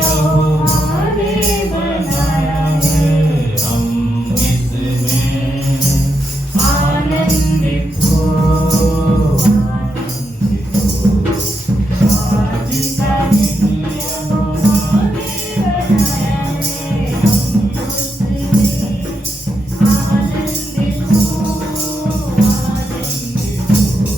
यहोवा ने बनाया है, हम इसमें आनंदित हो। आज का दिन यहोवा ने बनाया है, हम उसमें आनंदित हो। आनंदित हो।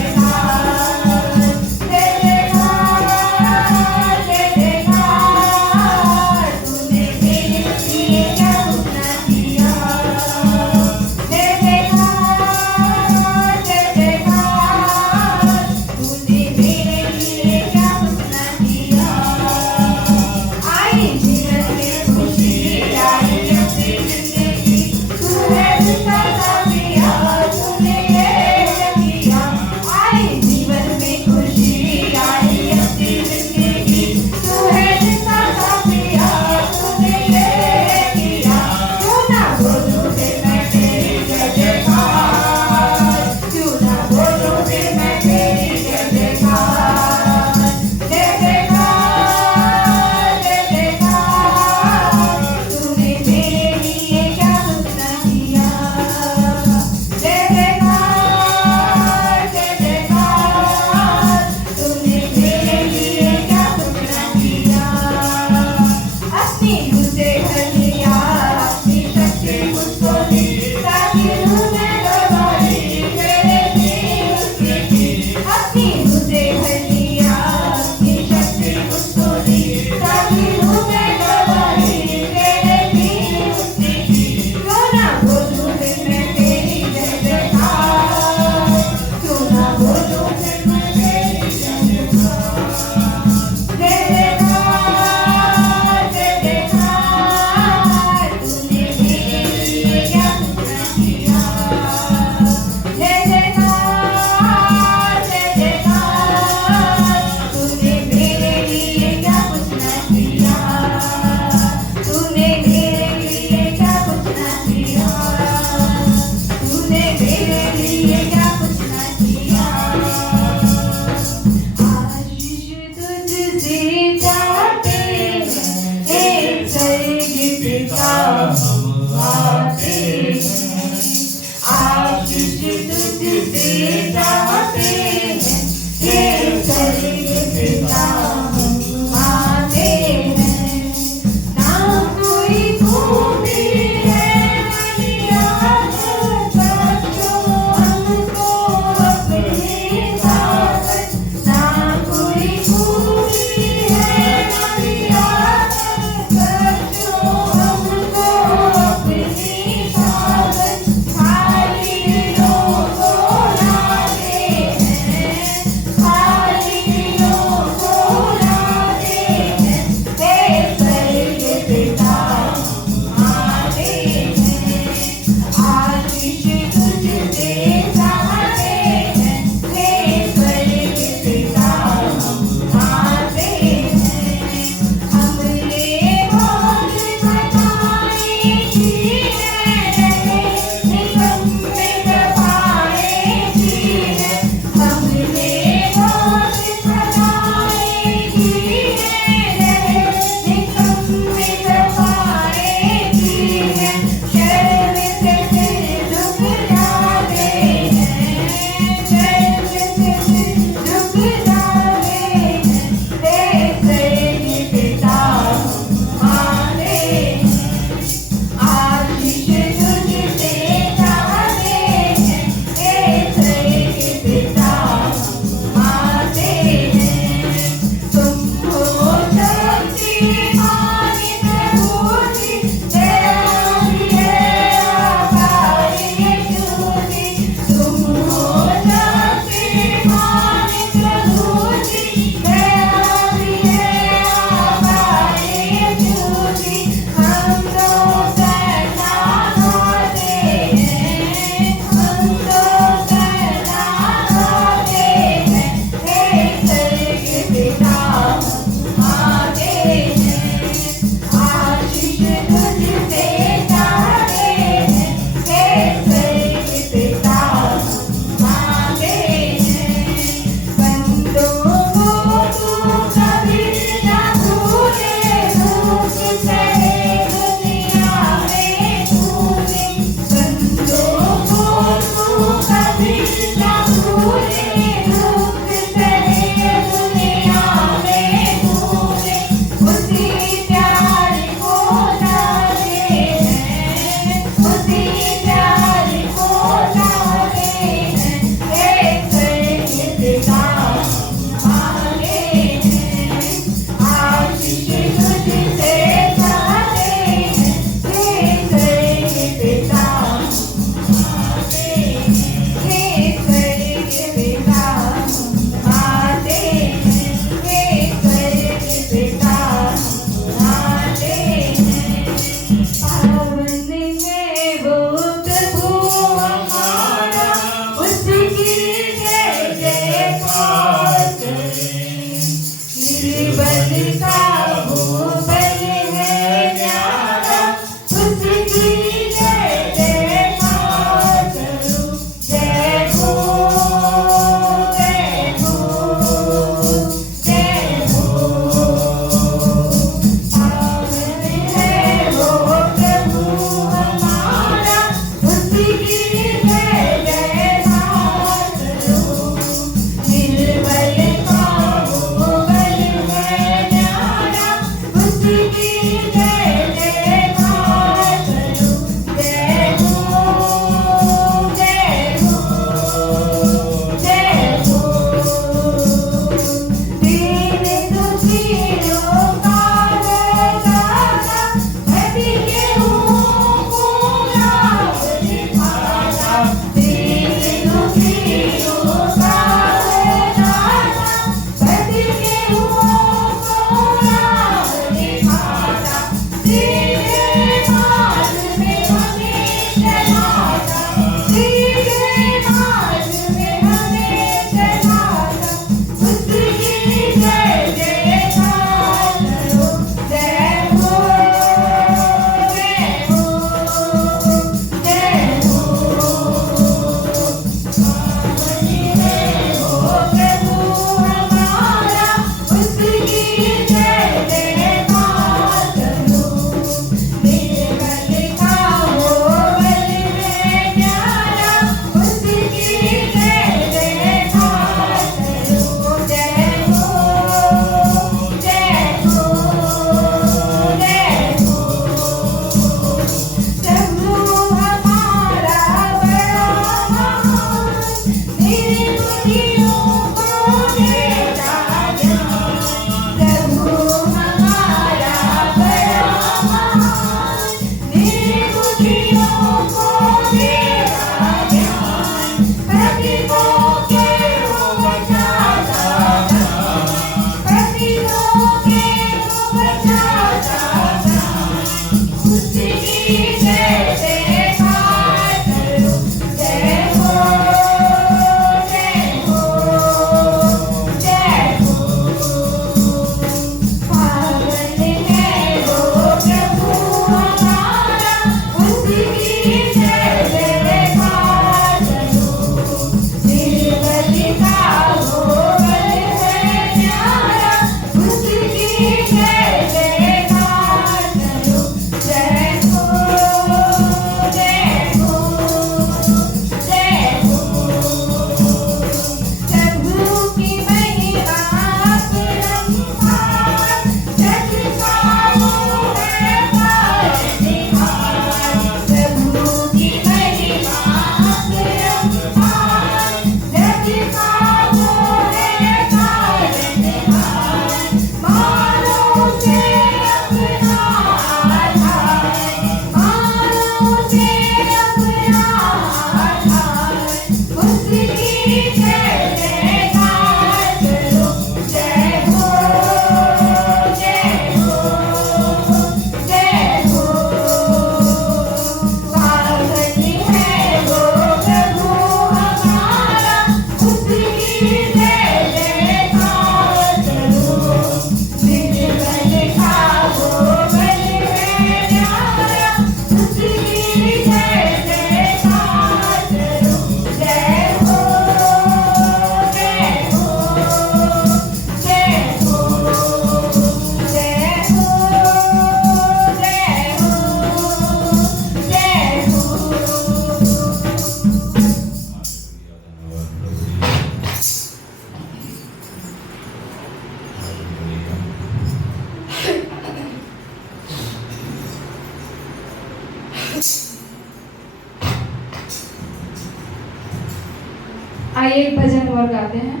आइए एक भजन और गाते हैं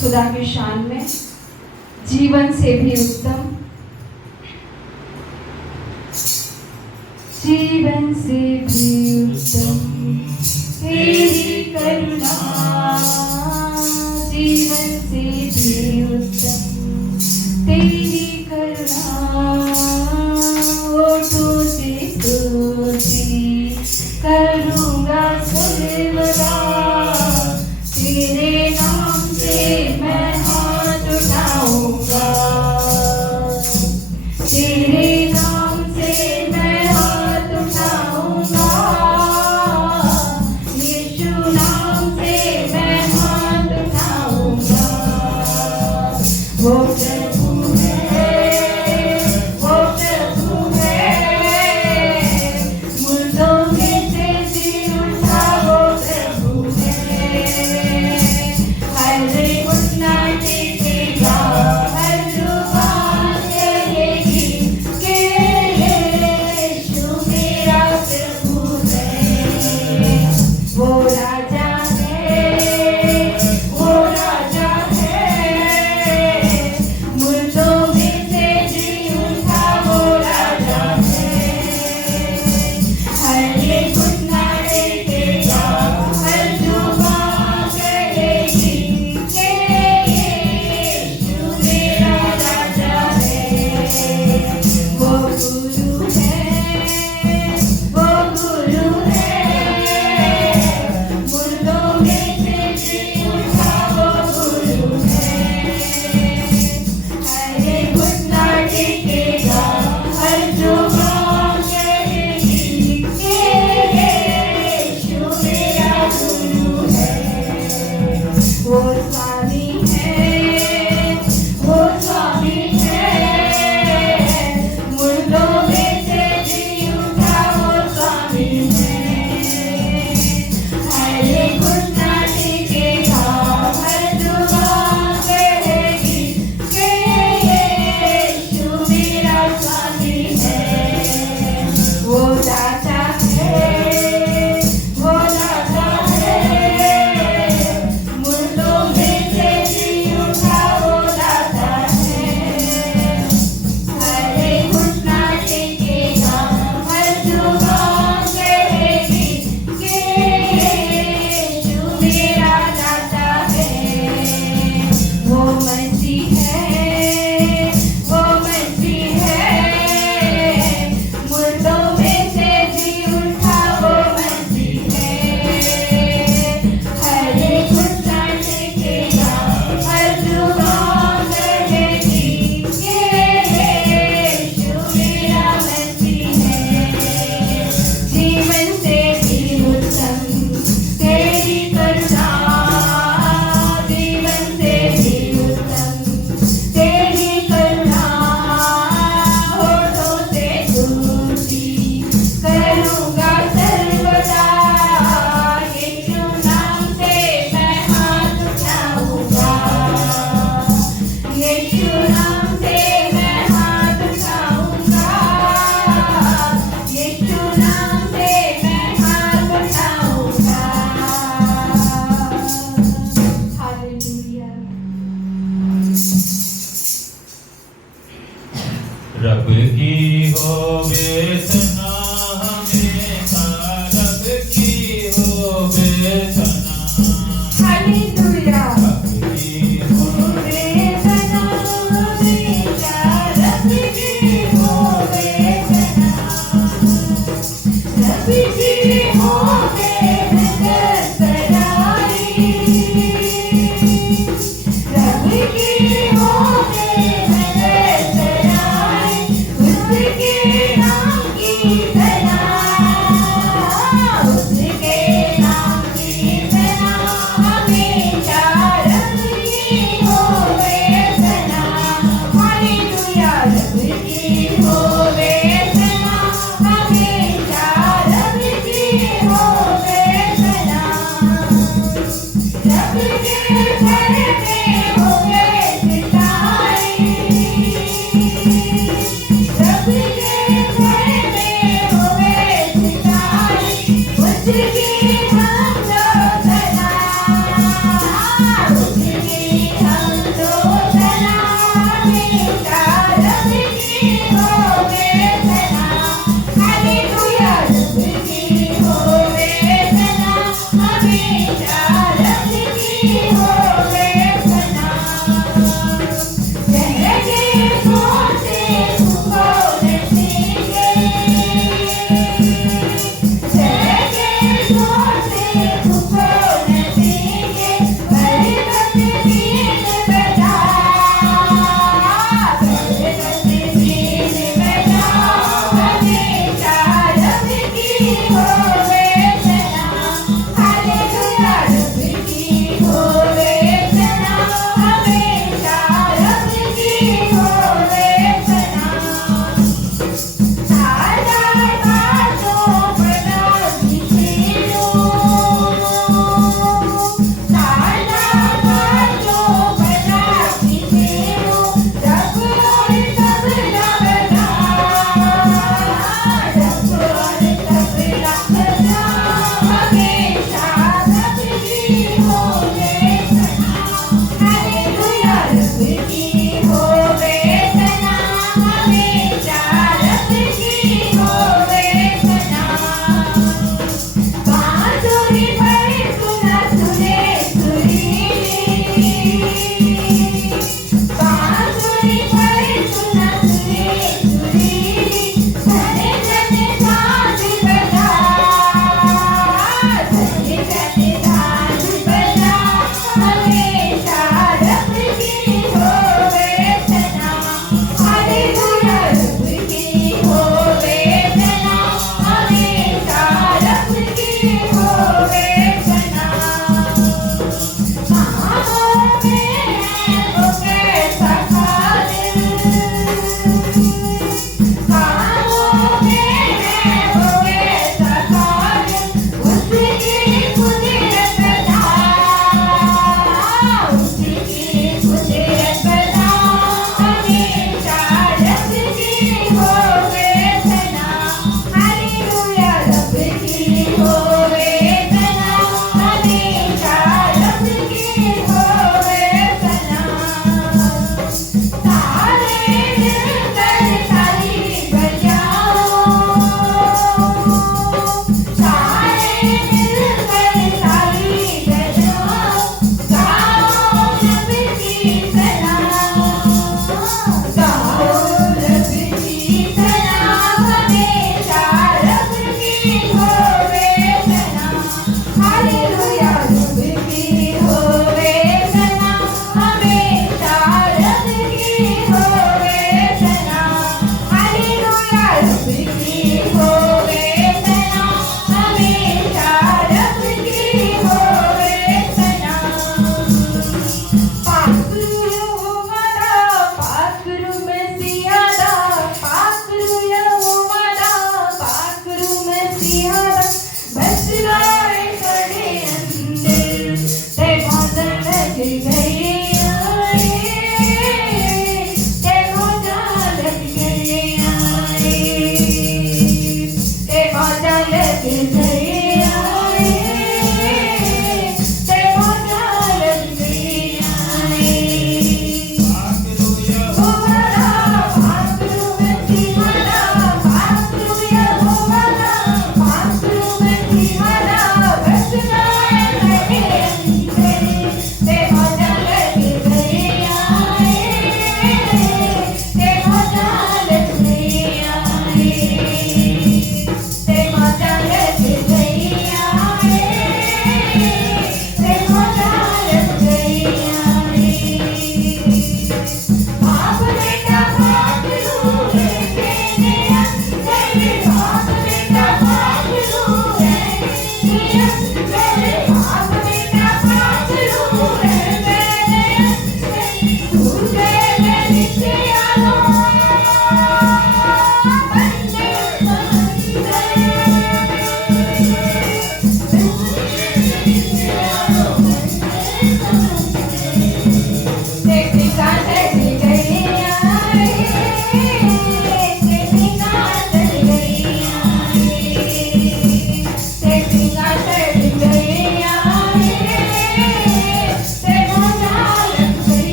खुदा की शान में, जीवन से भी उत्तम। जीवन से भी उत्तम तेरी करुणा, जीवन से भी उत्तम तेरी करुणा। ओठों से स्तुति करूँगा सर्वदा, तेरे नाम से मैं हाथ उठाऊंगा, तेरे नाम से मैं हाथ उठाऊंगा, यीशु नाम से मैं हाथ उठाऊंगा। वो प्रभु है, वो प्रभु है, मुर्दों में से जी उठा वो प्रभु है। हर घुटना टेकेगा, हर जुबान कहेगी कि यीशु मेरा प्रभु है। वो राजा है, वो राजा है, मुर्दों में से जी उठा वो राजा है। हर घुटना टेकेगा, हर जुबान कहेगी कि यीशु मेरा राजा है। वो गुरु है, वो गुरु है, मुर्दों में से जी उठा वो गुरु है। हर घुटना टेकेगा, हर जुबान कहेगी कि यीशु मेरा गुरु है। वो स्वामी है, वो स्वामी है, मुर्दों में से जी उठा वो स्वामी है। हर घुटना टेकेगा, हर जुबान कहेगी कि यीशु मेरा स्वामी है। वो दाता है, वो दाता है, मुर्दों में से जी उठा वो दाता है। हर घुटना टेकेगा, हर जुबान कहेगी कि यीशु मेरा दाता है। वो मसीह है, वो मसीह है, मुर्दों में से जी उठा वो मसीह है। हर घुटना टेकेगा, हर जुबान कहेगी कि यीशु मेरा मसीह है। जीवन से भी उत्तम तेरी करुणा, जीवन से भी उत्तम तेरी करुणा। होठों से स्तुति करूँगा सर्वदा, यीशु नाम से मैं हाथ उठाऊंगा, यीशु नाम से मैं हाथ उठाऊंगा, यीशु नाम से मैं हाथ उठाऊंगा। हालेलुया। रब की हो बेतना हमेशा, रब की हो बेतना, हालेलुया। रब की हो वेदना हमेशा रब की हो वेदना, रब की हो वेदना सदाई, रब की हो वेदना सदाई। उसके नाम की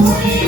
Bye.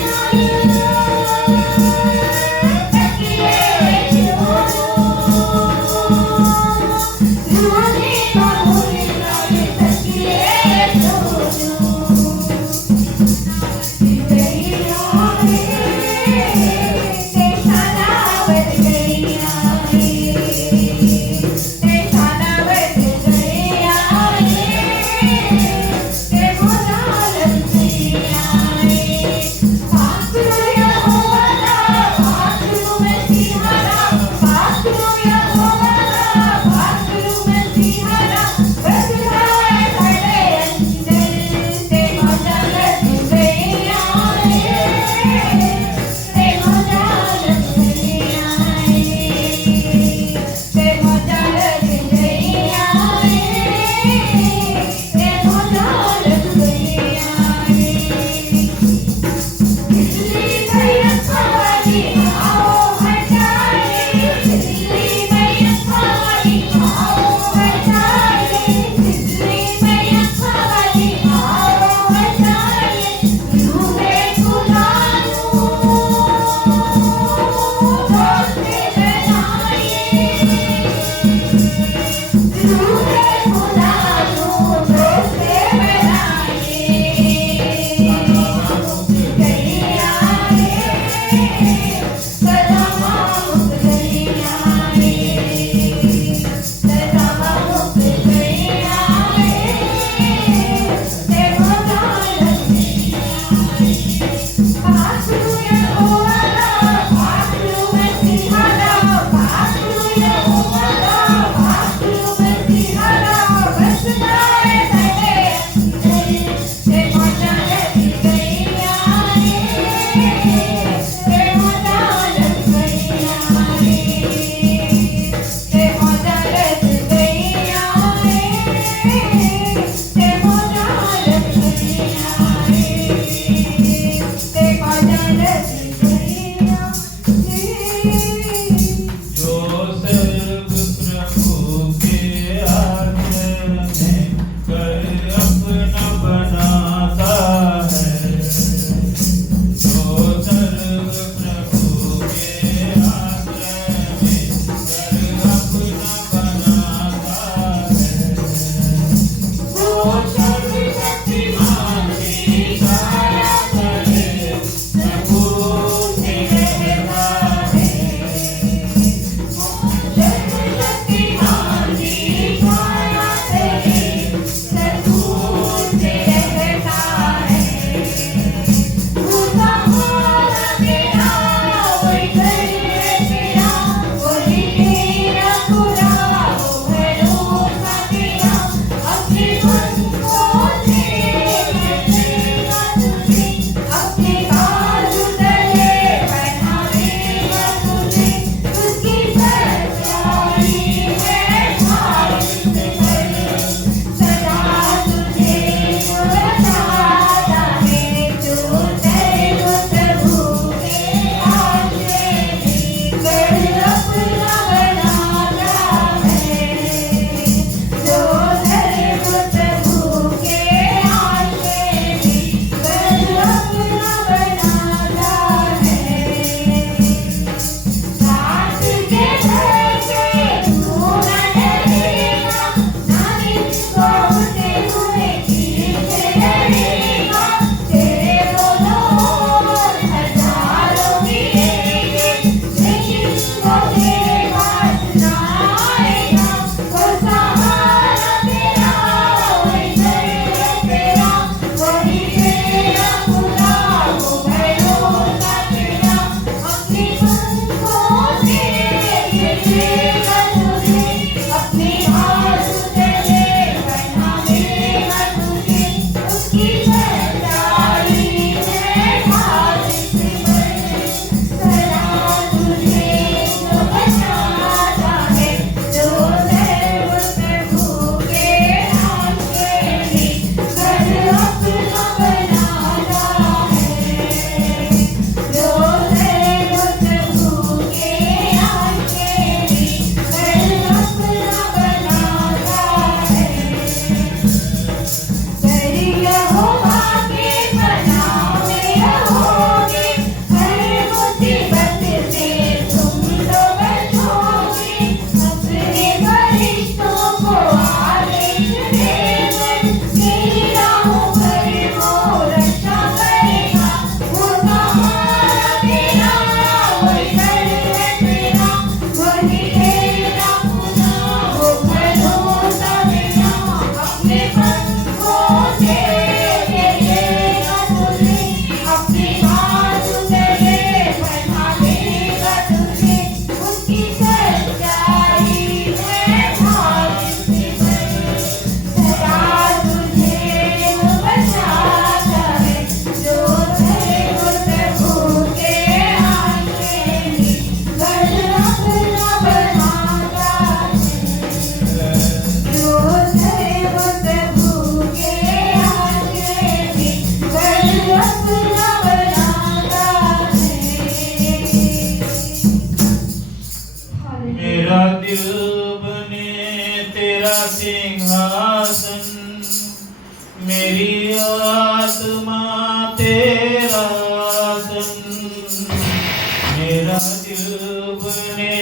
बने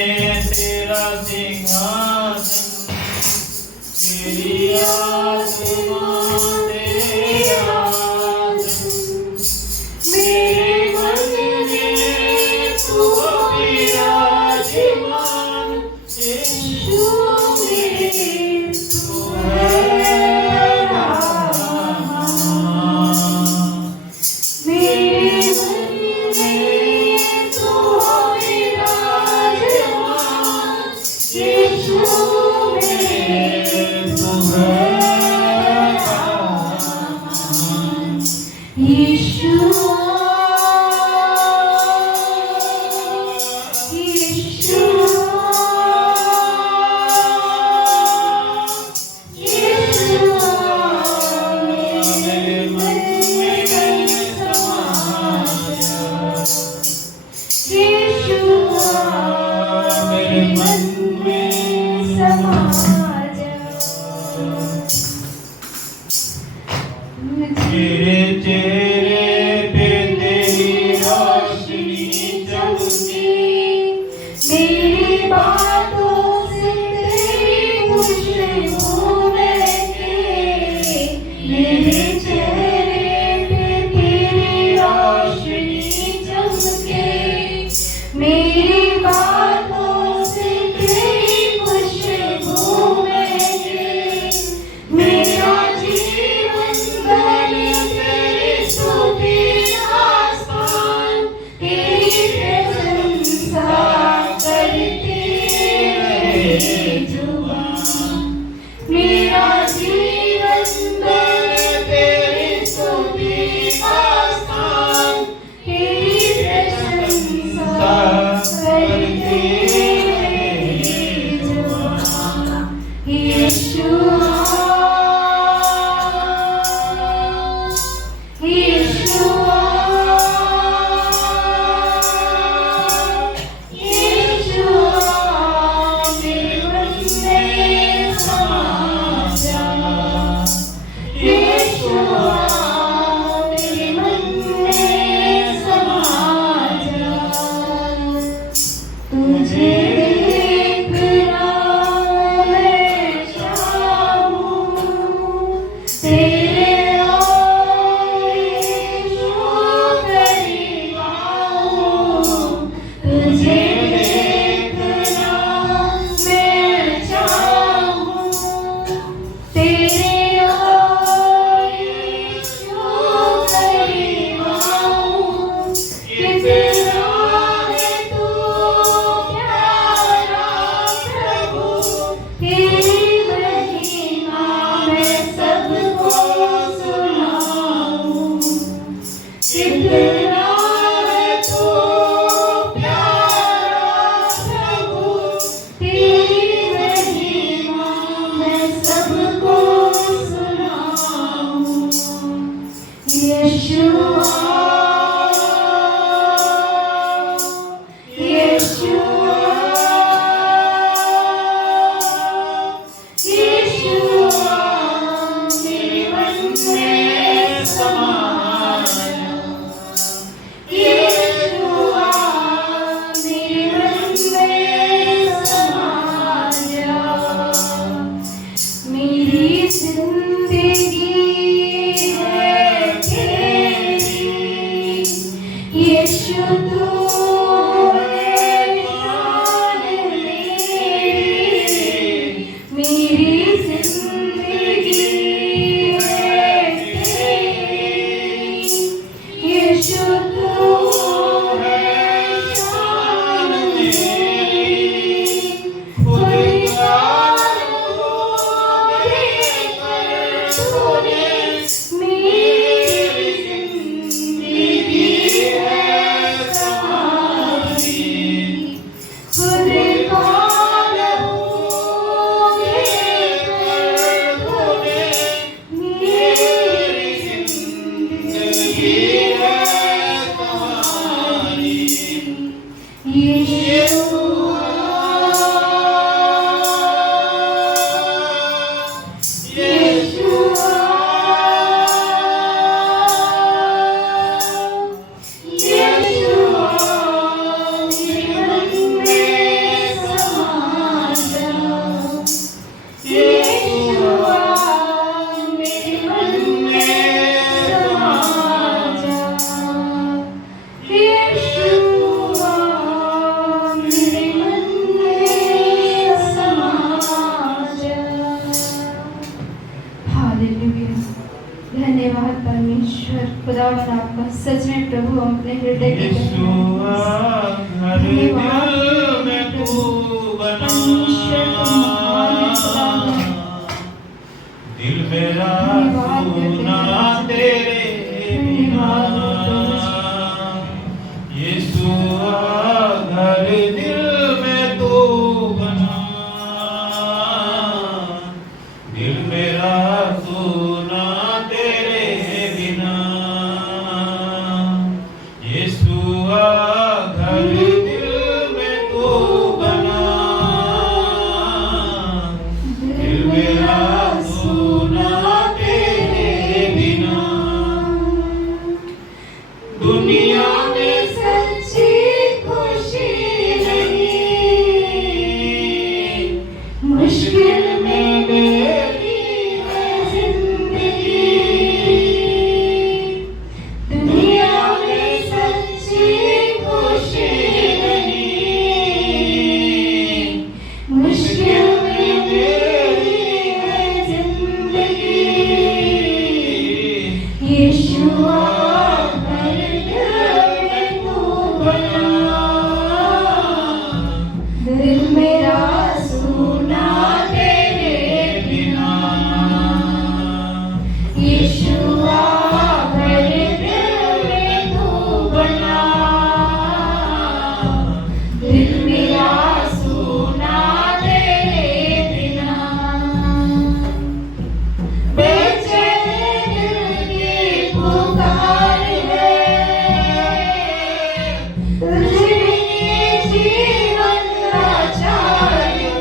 तेरा सिंहासन, तेरी आत्मा तेरा आसन, मेरे मन में तू विराजमान, यीशु मेरे तू है रहमान। मेरे मन में तू विराजमान, यीशु मेरे तू है रहमान। यीशुआ यीशुआ यीशुआ मेरे मन में समा जा। यीशुआ मेरे मन में समा जा। तेरे चेहरे पे तेरी रोशनी चमकी, मेरी बातों से तेरी खुशबू महके। मेरे चेहरे पे तेरी रोशनी चमके, मेरी बातों से तेरी खुशबू महके। मेरा जीवन बने तेरी स्तुति आसान, तेरी प्रशंसा करती रहे जुबान। मेरा जीवन बने तेरी स्तुति आसान, तेरी प्रशंसा करती रहे जुबान। यीशुआ यीशुआ यीशुआ मेरे मन में समा जा। यीशुआ मेरे मन में समा जा। तुझे देखना मैं चाहूं, तेरे और यीशु करीब आऊं। तुझे देखना मैं चाहूं, तेरे और यीशु करीब आऊं। कितना है तू प्यारा प्रभु, तेरी महिमा मैं सबको सुनाऊं। कितना है तू प्यारा प्रभु, तेरी महिमा मैं सबको सुनाऊं। यीशुआ यीशुआ यीशुआ मेरे मन में समा जा। यीशुआ मेरे मन में समा जा। मेरी जिंदगी है तेरी, यीशु तू है शान मेरी। मेरी जिंदगी है तेरी, यीशु तू है शान मेरी। खुद का रूप देकर तूने मेरी जिंदगी है समा अपने हृदय की यीशुआ घर दिल में तू बना, दिल मेरा सुना तेरे बिना। यीशुआ घर दिल में तू बना, दिल मेरा सुना तेरे बिना। यीशुआ घर दिल में तू बना, दिल मेरा सुना तेरे बिना। दुनिया में सच्ची खुशी नहीं, मुश्किल में मेरी है जिंदगी। दुनिया में सच्ची खुशी नहीं, मुश्किल में मेरी है जिंदगी। यीशुआ घर दिल में तू बना, दिल मेरा सुना तेरे बिना। यीशुआ घर दिल में तू बना, दिल मेरा सुना तेरे बिना। बेचैन दिल की पुकार है, तुझ बिन जीवन लाचार है।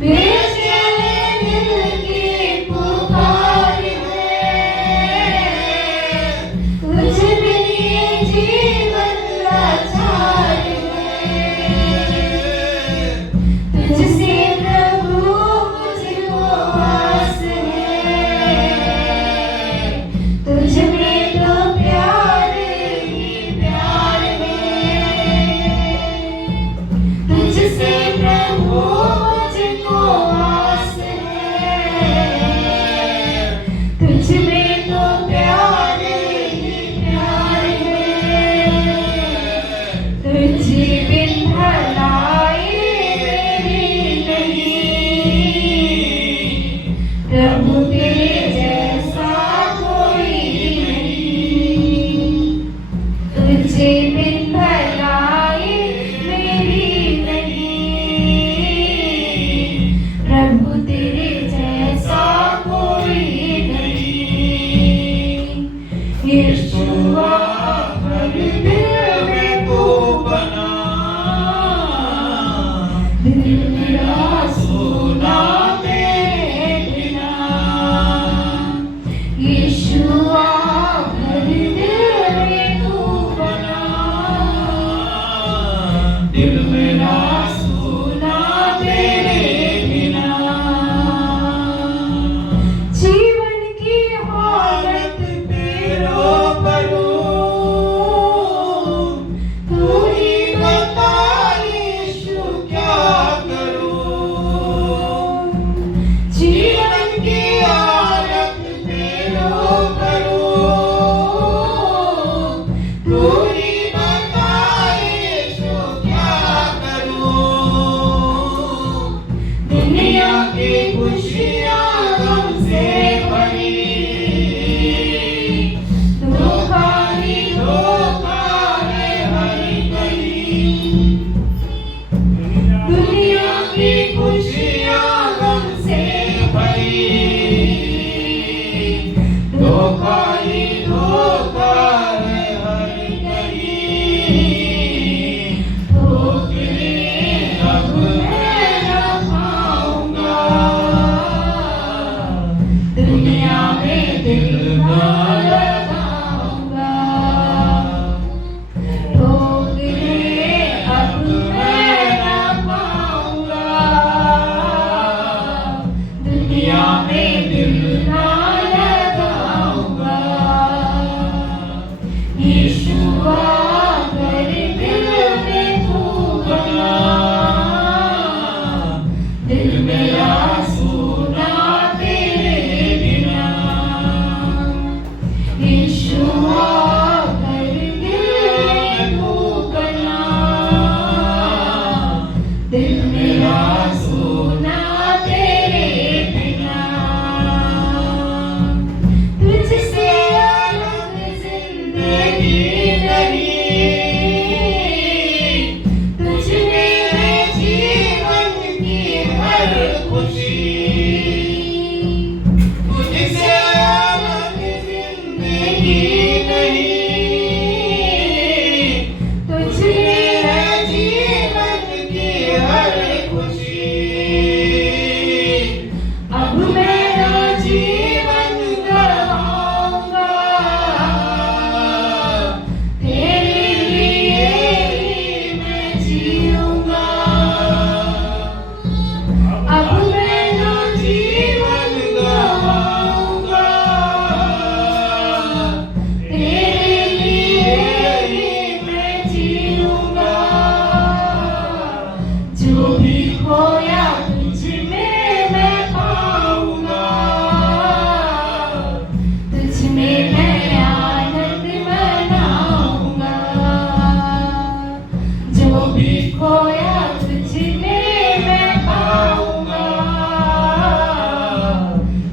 बेचैन दिल की पुकार है, तुझ बिन जीवन लाचार है। तुझसे प्रभु मुझको आस है, तुझ में तो प्यार ही प्यार है। तुझसे प्रभु मुझको आस है, तुझ में तो प्यार ही प्यार है। तुझ बिन भलाई मेरी नहीं, प्रभु तेरे जैसा कोई नहीं। तुझे बिन भलाई मेरी नहीं, प्रभु तेरे जैसा कोई नहीं। यीशुआ घर दिल में तू बना, दिल मेरा सुना तेरे बिना। यीशुआ घर दिल में तू बना, दिल मेरा सुना तेरे बिना। जीवन की हालत पे रो करूं, ही नहीं, तुझ में है जीवन की हर खुशी, तुझसे अलग जिंदगी नहीं, तुझ में है जीवन की हर खुशी। अब मेरा जीवन गवाऊंगा, तेरे लिए ही मैं जीऊंगा। अब मेरा जीवन गवाऊंगा, तेरे लिए ही मैं जीऊंगा। जो भी खोया तुझ में मैं पाऊंगा, तुझ में मैं आनंद मनाऊंगा। जो भी खोया तुझ में मैं पाऊंगा,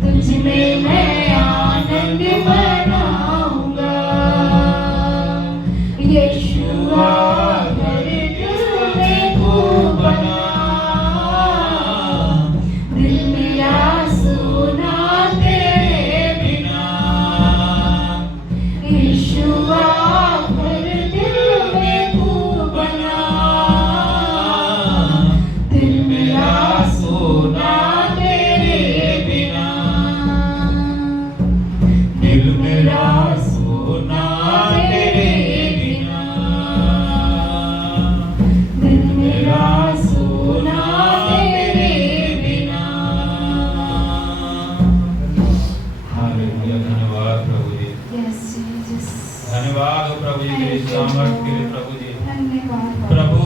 तुझ में मैं आनंद मनाऊंगा। यीशुआ मेरे दिल में तू बना, दिल मेरा सुना तेरे बिना। यीशुआ मेरे दिल में तू बना, दिल मेरा सुना तेरे बिना। दिल मेरा सुना तेरे बिना, दिल मेरा सुना तेरे बिना। हालेलुया, धन्यवाद प्रभु जी, Yes, Jesus. धन्यवाद हो प्रभु जी तेरी सामर्थ के लिए प्रभु जी। धन्यवाद प्रभु,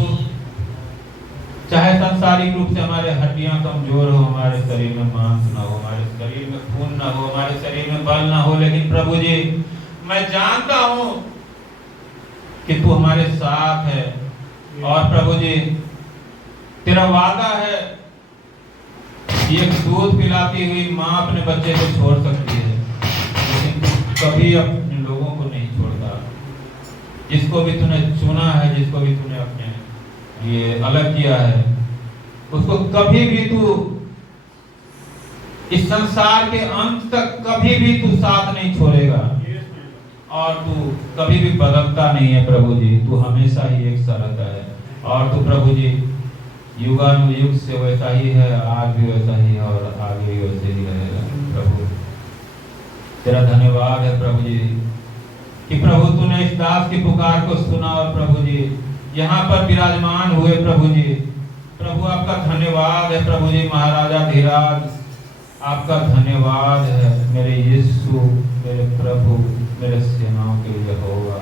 चाहे सांसारिक रूप से हमारे हड्डियां कमजोर हो, हमारे शरीर में मांस ना हो, हमारे शरीर में खून ना हो, हमारे शरीर में बल ना हो, लेकिन प्रभु जी मैं जानता हूं कि तू हमारे साथ है। और प्रभु जी तेरा वादा है कि एक दूध पिलाती हुई माँ अपने बच्चे को छोड़ सकती है, लेकिन तू कभी अपने लोगों को नहीं छोड़ता। जिसको भी तूने चुना है, जिसको भी तूने अपने लिए अलग किया है, उसको कभी भी तू इस संसार के अंत तक कभी भी तू साथ नहीं छोड़ेगा। और तू कभी भी बदलता नहीं है प्रभु जी, तू हमेशा ही एक सा रहता है। और तू प्रभु जी युगानुयुग से वैसा ही है, आज भी वैसा ही है और आगे भी वैसे ही रहेगा। प्रभु तेरा धन्यवाद है प्रभु जी कि प्रभु तूने इस दास की पुकार को सुना और प्रभु जी यहाँ पर विराजमान हुए प्रभु जी। प्रभु आपका धन्यवाद है प्रभु जी, महाराजा धीराज आपका धन्यवाद है मेरे यीशु, मेरे प्रभु, मेरे सेनाओं के लिए होगा।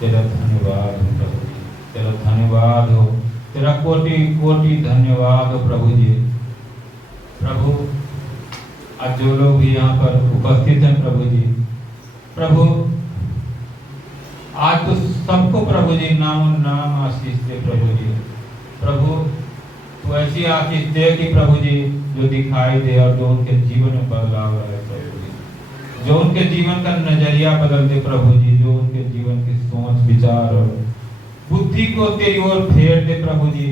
तेरा धन्यवाद हो प्रभु जी, तेरा धन्यवाद हो, तेरा कोटि कोटि धन्यवाद हो प्रभु जी। प्रभु आज जो लोग भी यहाँ पर उपस्थित हैं प्रभु जी, प्रभु आज तो सबको प्रभु जी नाम नाम आशीष दे प्रभु जी। प्रभु तू ऐसी आशीष दे कि प्रभु जी जो दिखाई दे और जो उनके जीवन में बदलाव लाए प्रभु जी, जो उनके जीवन का नजरिया बदल दे प्रभु जी, जो उनके जीवन की सोच विचार और बुद्धि को तेरी ओर फेर दे प्रभु जी।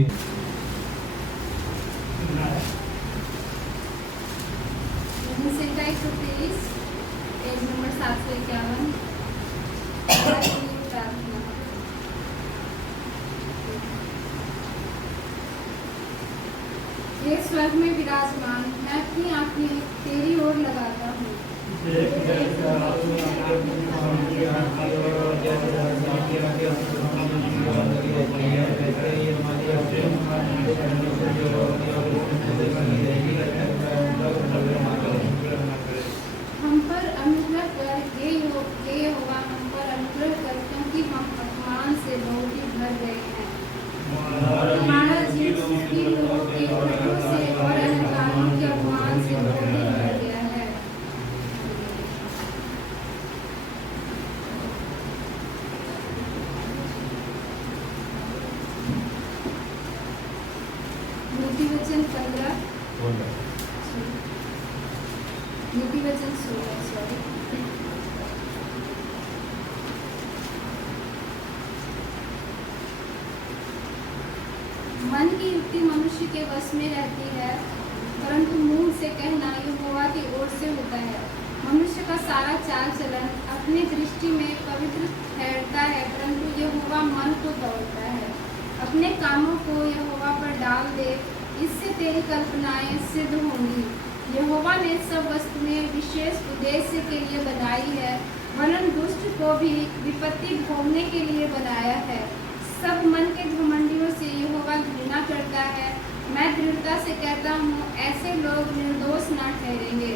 Page number 751। हे स्वर्ग में विराजमान, मैं अपनी आंखें तेरी ओर लगाता हूँ। हम पर अनुग्रह कर, हे यहोवा हम पर अनुग्रह कर, क्योंकि हम अपमान से बहुत ही भर गए हैं। हमारा जीव सृष्टि लोगों के कटु से और अहंकारों के अपमान से बहुत ही भर गया है। नीति वचन 15, नीति वचन 16, सॉरी। मन की युक्ति मनुष्य के वश में रहती है, परंतु मुंह से कहना यहोवा की ओर से होता है। मनुष्य का सारा चाल चलन अपनी दृष्टि में पवित्र ठहरता है, परंतु यहोवा मन को दौड़ता है। अपने कामों को यहोवा पर डाल दे, इससे तेरी कल्पनाएं सिद्ध होंगी। यहोवा ने सब वस्तुएं विशेष उद्देश्य के लिए बनाई है, वरन दुष्ट को भी विपत्ति भोगने के लिए बनाया है। सब मन के घमंडियों से यहोवा घृणा करता है। मैं दृढ़ता से कहता हूँ, ऐसे लोग निर्दोष न ठहरेंगे।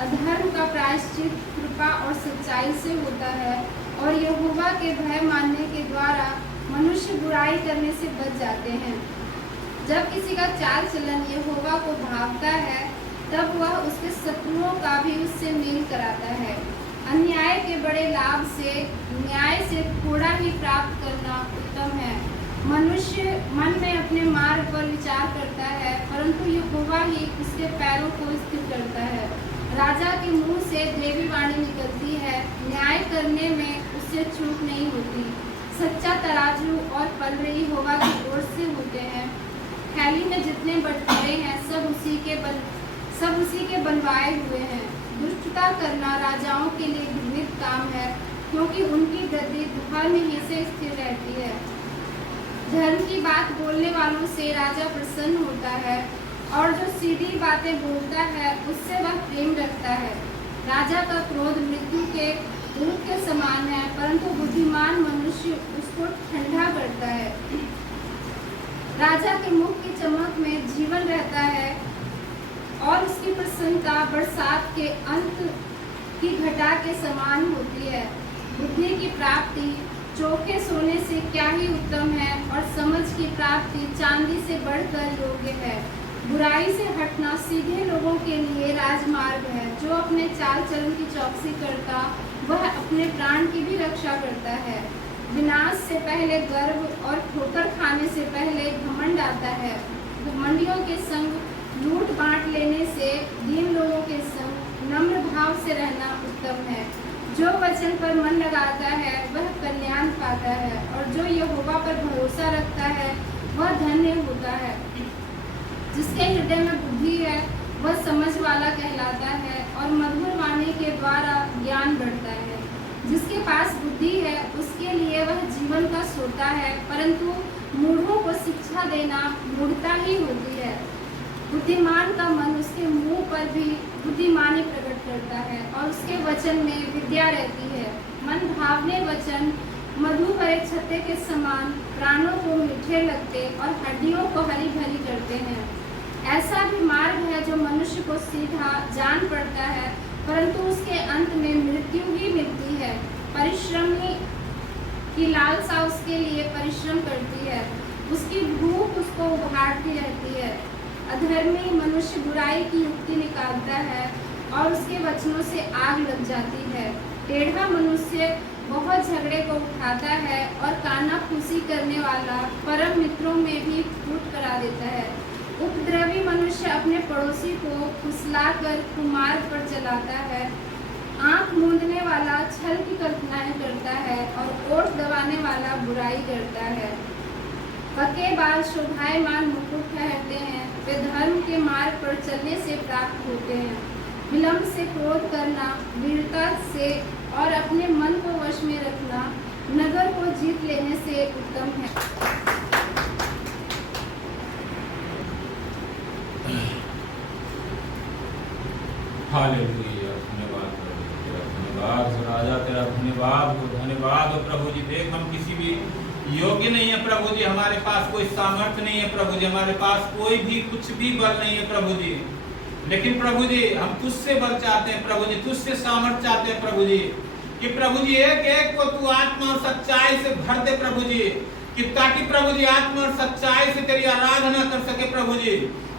अधर्म का प्रायश्चित कृपा और सच्चाई से होता है, और यहोवा के भय मानने के द्वारा मनुष्य बुराई करने से बच जाते हैं। जब किसी का चाल चलन यहोवा को भावता है, तब वह उसके शत्रुओं का भी उससे मेल कराता है। अन्याय के बड़े लाभ से न्याय से थोड़ा ही प्राप्त करना उत्तम है। मनुष्य मन में अपने मार्ग पर विचार करता है, परंतु यहोवा ही उसके पैरों को स्थिर करता है। राजा के मुंह से देवी वाणी निकलती है, न्याय करने में उससे चूक नहीं होती। सच्चा तराजू और पलड़े यहोवा की ओर से होते हैं। थैली में जितने बटोरे हैं सब उसी के बनवाए हुए हैं। दुष्टता करना राजाओं के लिए घृणित काम है, क्योंकि उनकी गद्दी धर्म ही से स्थिर रहती है। धर्म की बात बोलने वालों से राजा प्रसन्न होता है, और जो सीधी बातें बोलता है उससे वह प्रेम रखता है। राजा का क्रोध मृत्यु के दूध के समान है, परंतु बुद्धिमान मनुष्य उसको ठंडा करता है। राजा के मुख की चमक में जीवन रहता है, और उसकी प्रसन्नता बरसात के अंत की घटा के समान होती है। बुद्धि की प्राप्ति चोखे सोने से क्या ही उत्तम है, और समझ की प्राप्ति चांदी से बढ़कर योग्य है। बुराई से हटना सीधे लोगों के लिए राजमार्ग है। जो अपने चाल चलन की चौकसी करता, वह अपने प्राण की भी रक्षा करता है। विनाश से पहले गर्व और ठोकर खाने से पहले घमंड आता है। घमंडियों के संग लूट बांट लेने से दीन लोगों के संग नम्र भाव से रहना उत्तम है। जो वचन पर मन लगाता है वह कल्याण पाता है, और जो यहोवा पर भरोसा रखता है वह धन्य होता है। जिसके हृदय में बुद्धि है वह समझ वाला कहलाता है, और मधुर वाणी के द्वारा ज्ञान बढ़ता है। जिसके पास बुद्धि है उसके लिए वह जीवन का सोता है, परंतु मूढ़ों को शिक्षा देना मूढ़ता ही होती है। बुद्धिमान का मन उसके मुंह पर भी बुद्धिमानी प्रकट करता है, और उसके वचन में विद्या रहती है। मन भावने वचन मधु भरे छत्ते के समान प्राणों को मीठे लगते और हड्डियों को हरी भरी करते हैं। ऐसा भी मार्ग है जो मनुष्य को सीधा जान पड़ता है, परंतु उसके अंत में मृत्यु ही मिलती है। परिश्रमी की लालसा उसके लिए परिश्रम करती है, उसकी भूख उसको उभारती रहती है। अधर्मी मनुष्य बुराई की युक्ति निकालता है, और उसके वचनों से आग लग जाती है। टेढ़ा मनुष्य बहुत झगड़े को उठाता है, और कानाफूसी करने वाला परम मित्रों में भी फूट करा देता है। उपद्रवी मनुष्य अपने पड़ोसी को फुसलाकर कुमार्ग पर चलाता है। आंख मूंदने वाला छल की कल्पनाएं करता है, और ओठ दबाने वाला बुराई करता है। पके बाल शोभायमान मुकुट ठहरते हैं, वे धर्म के मार्ग पर चलने से प्राप्त होते हैं। विलंब से क्रोध करना, वीरता से और अपने मन को वश में रखना नगर को जीत लेने से उत्तम है। हालेलुया, धन्यवाद राजा, तेरा धन्यवाद हो, धन्यवाद हो प्रभु जी। देख हम किसी भी योग्य नहीं है प्रभु जी, हमारे पास कोई सामर्थ्य नहीं है प्रभु जी, हमारे पास कोई भी कुछ भी बल नहीं है प्रभु जी, लेकिन प्रभु जी हम तुझसे बल चाहते हैं प्रभु जी, तुझसे सामर्थ्य चाहते हैं प्रभु जी, कि प्रभु जी एक एक को तू आत्मा और सच्चाई से भर दे प्रभु जी, कि ताकि प्रभु जी आत्मा और सच्चाई से तेरी आराधना कर सके प्रभु जी,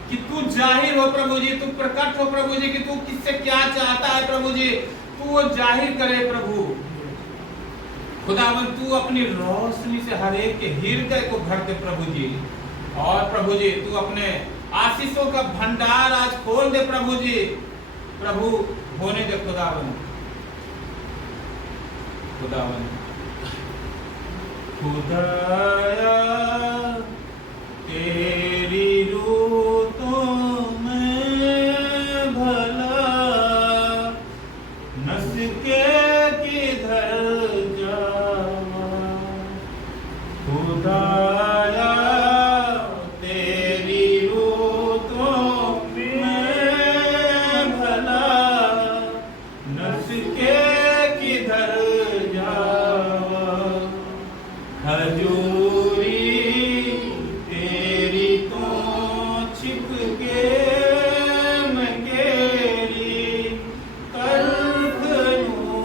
कि तू जाहिर हो प्रभु जी, तू प्रकट हो प्रभु जी, कि तू किससे क्या चाहता है प्रभु जी, तू वो जाहिर करे प्रभु खुदावन। तू अपनी रोशनी से हर एक के हृदय को भर दे प्रभु जी, और प्रभु जी तू अपने आशीषों का भंडार आज खोल दे प्रभु जी, प्रभु होने दे खुदावन। खुदावन खुदाया के हजूरी तेरी तो छिप के मैं केरी कर करूं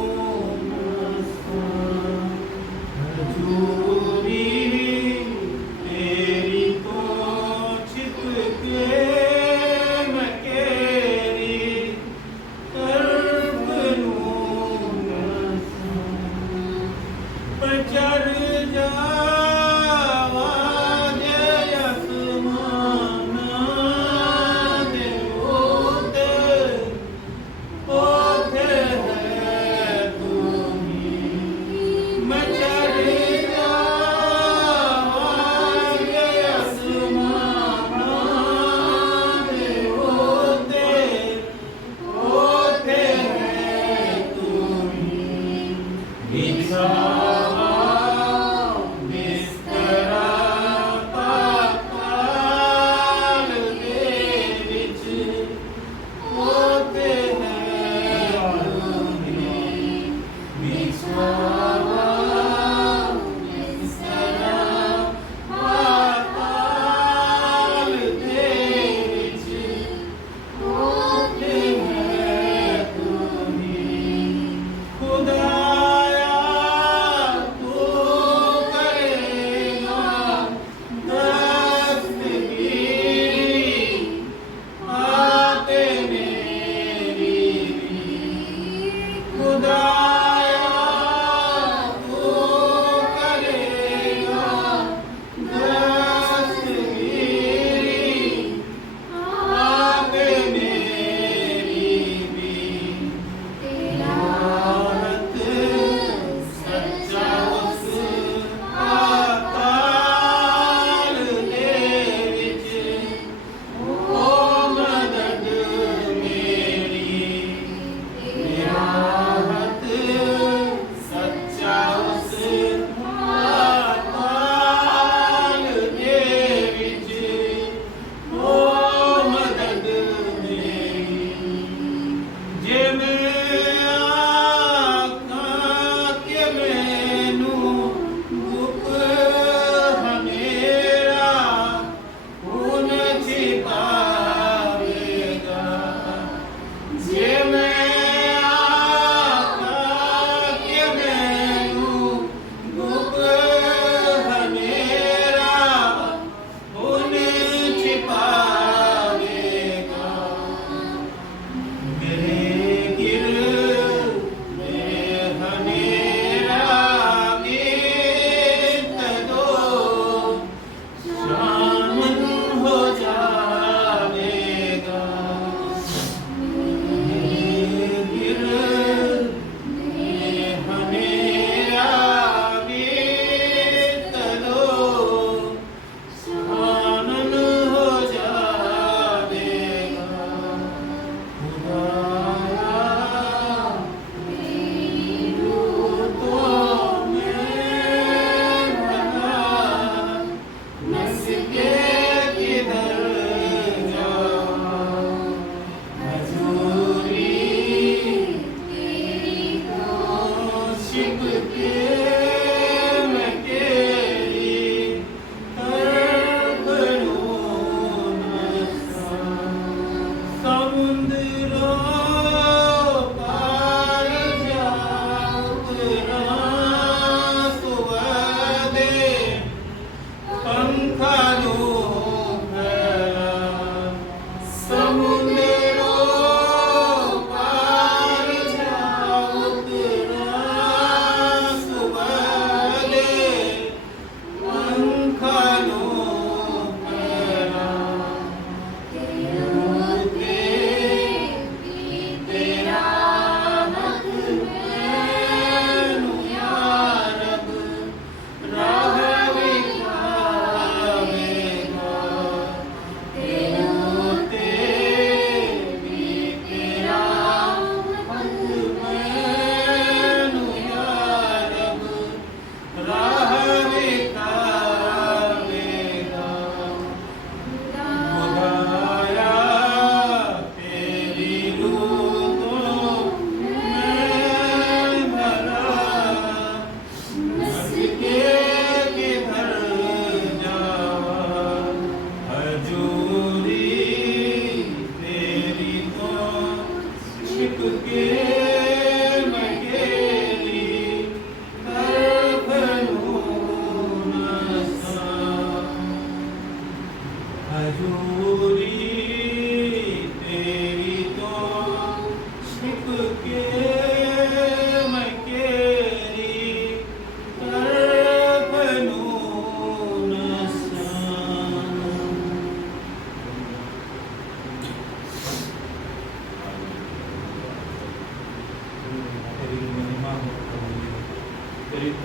हजूरी तेरी तो छिप के मैं केरी कर करूं प्रचार जावा जय आसमान देवते होते हैं तुम्हीं मैं चढ़ जावा जय आसमान देवते होते हैं तुम्हीं बिछावा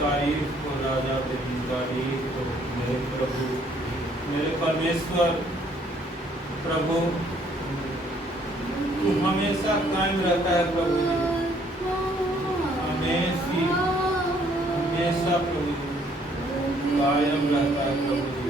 तारीफ हो राजा तेरी तारीफ हो मेरे प्रभु मेरे परमेश्वर प्रभु तू हमेशा कायम रहता है प्रभु जी हमेशा प्रभु जी कायम रहता है प्रभु जी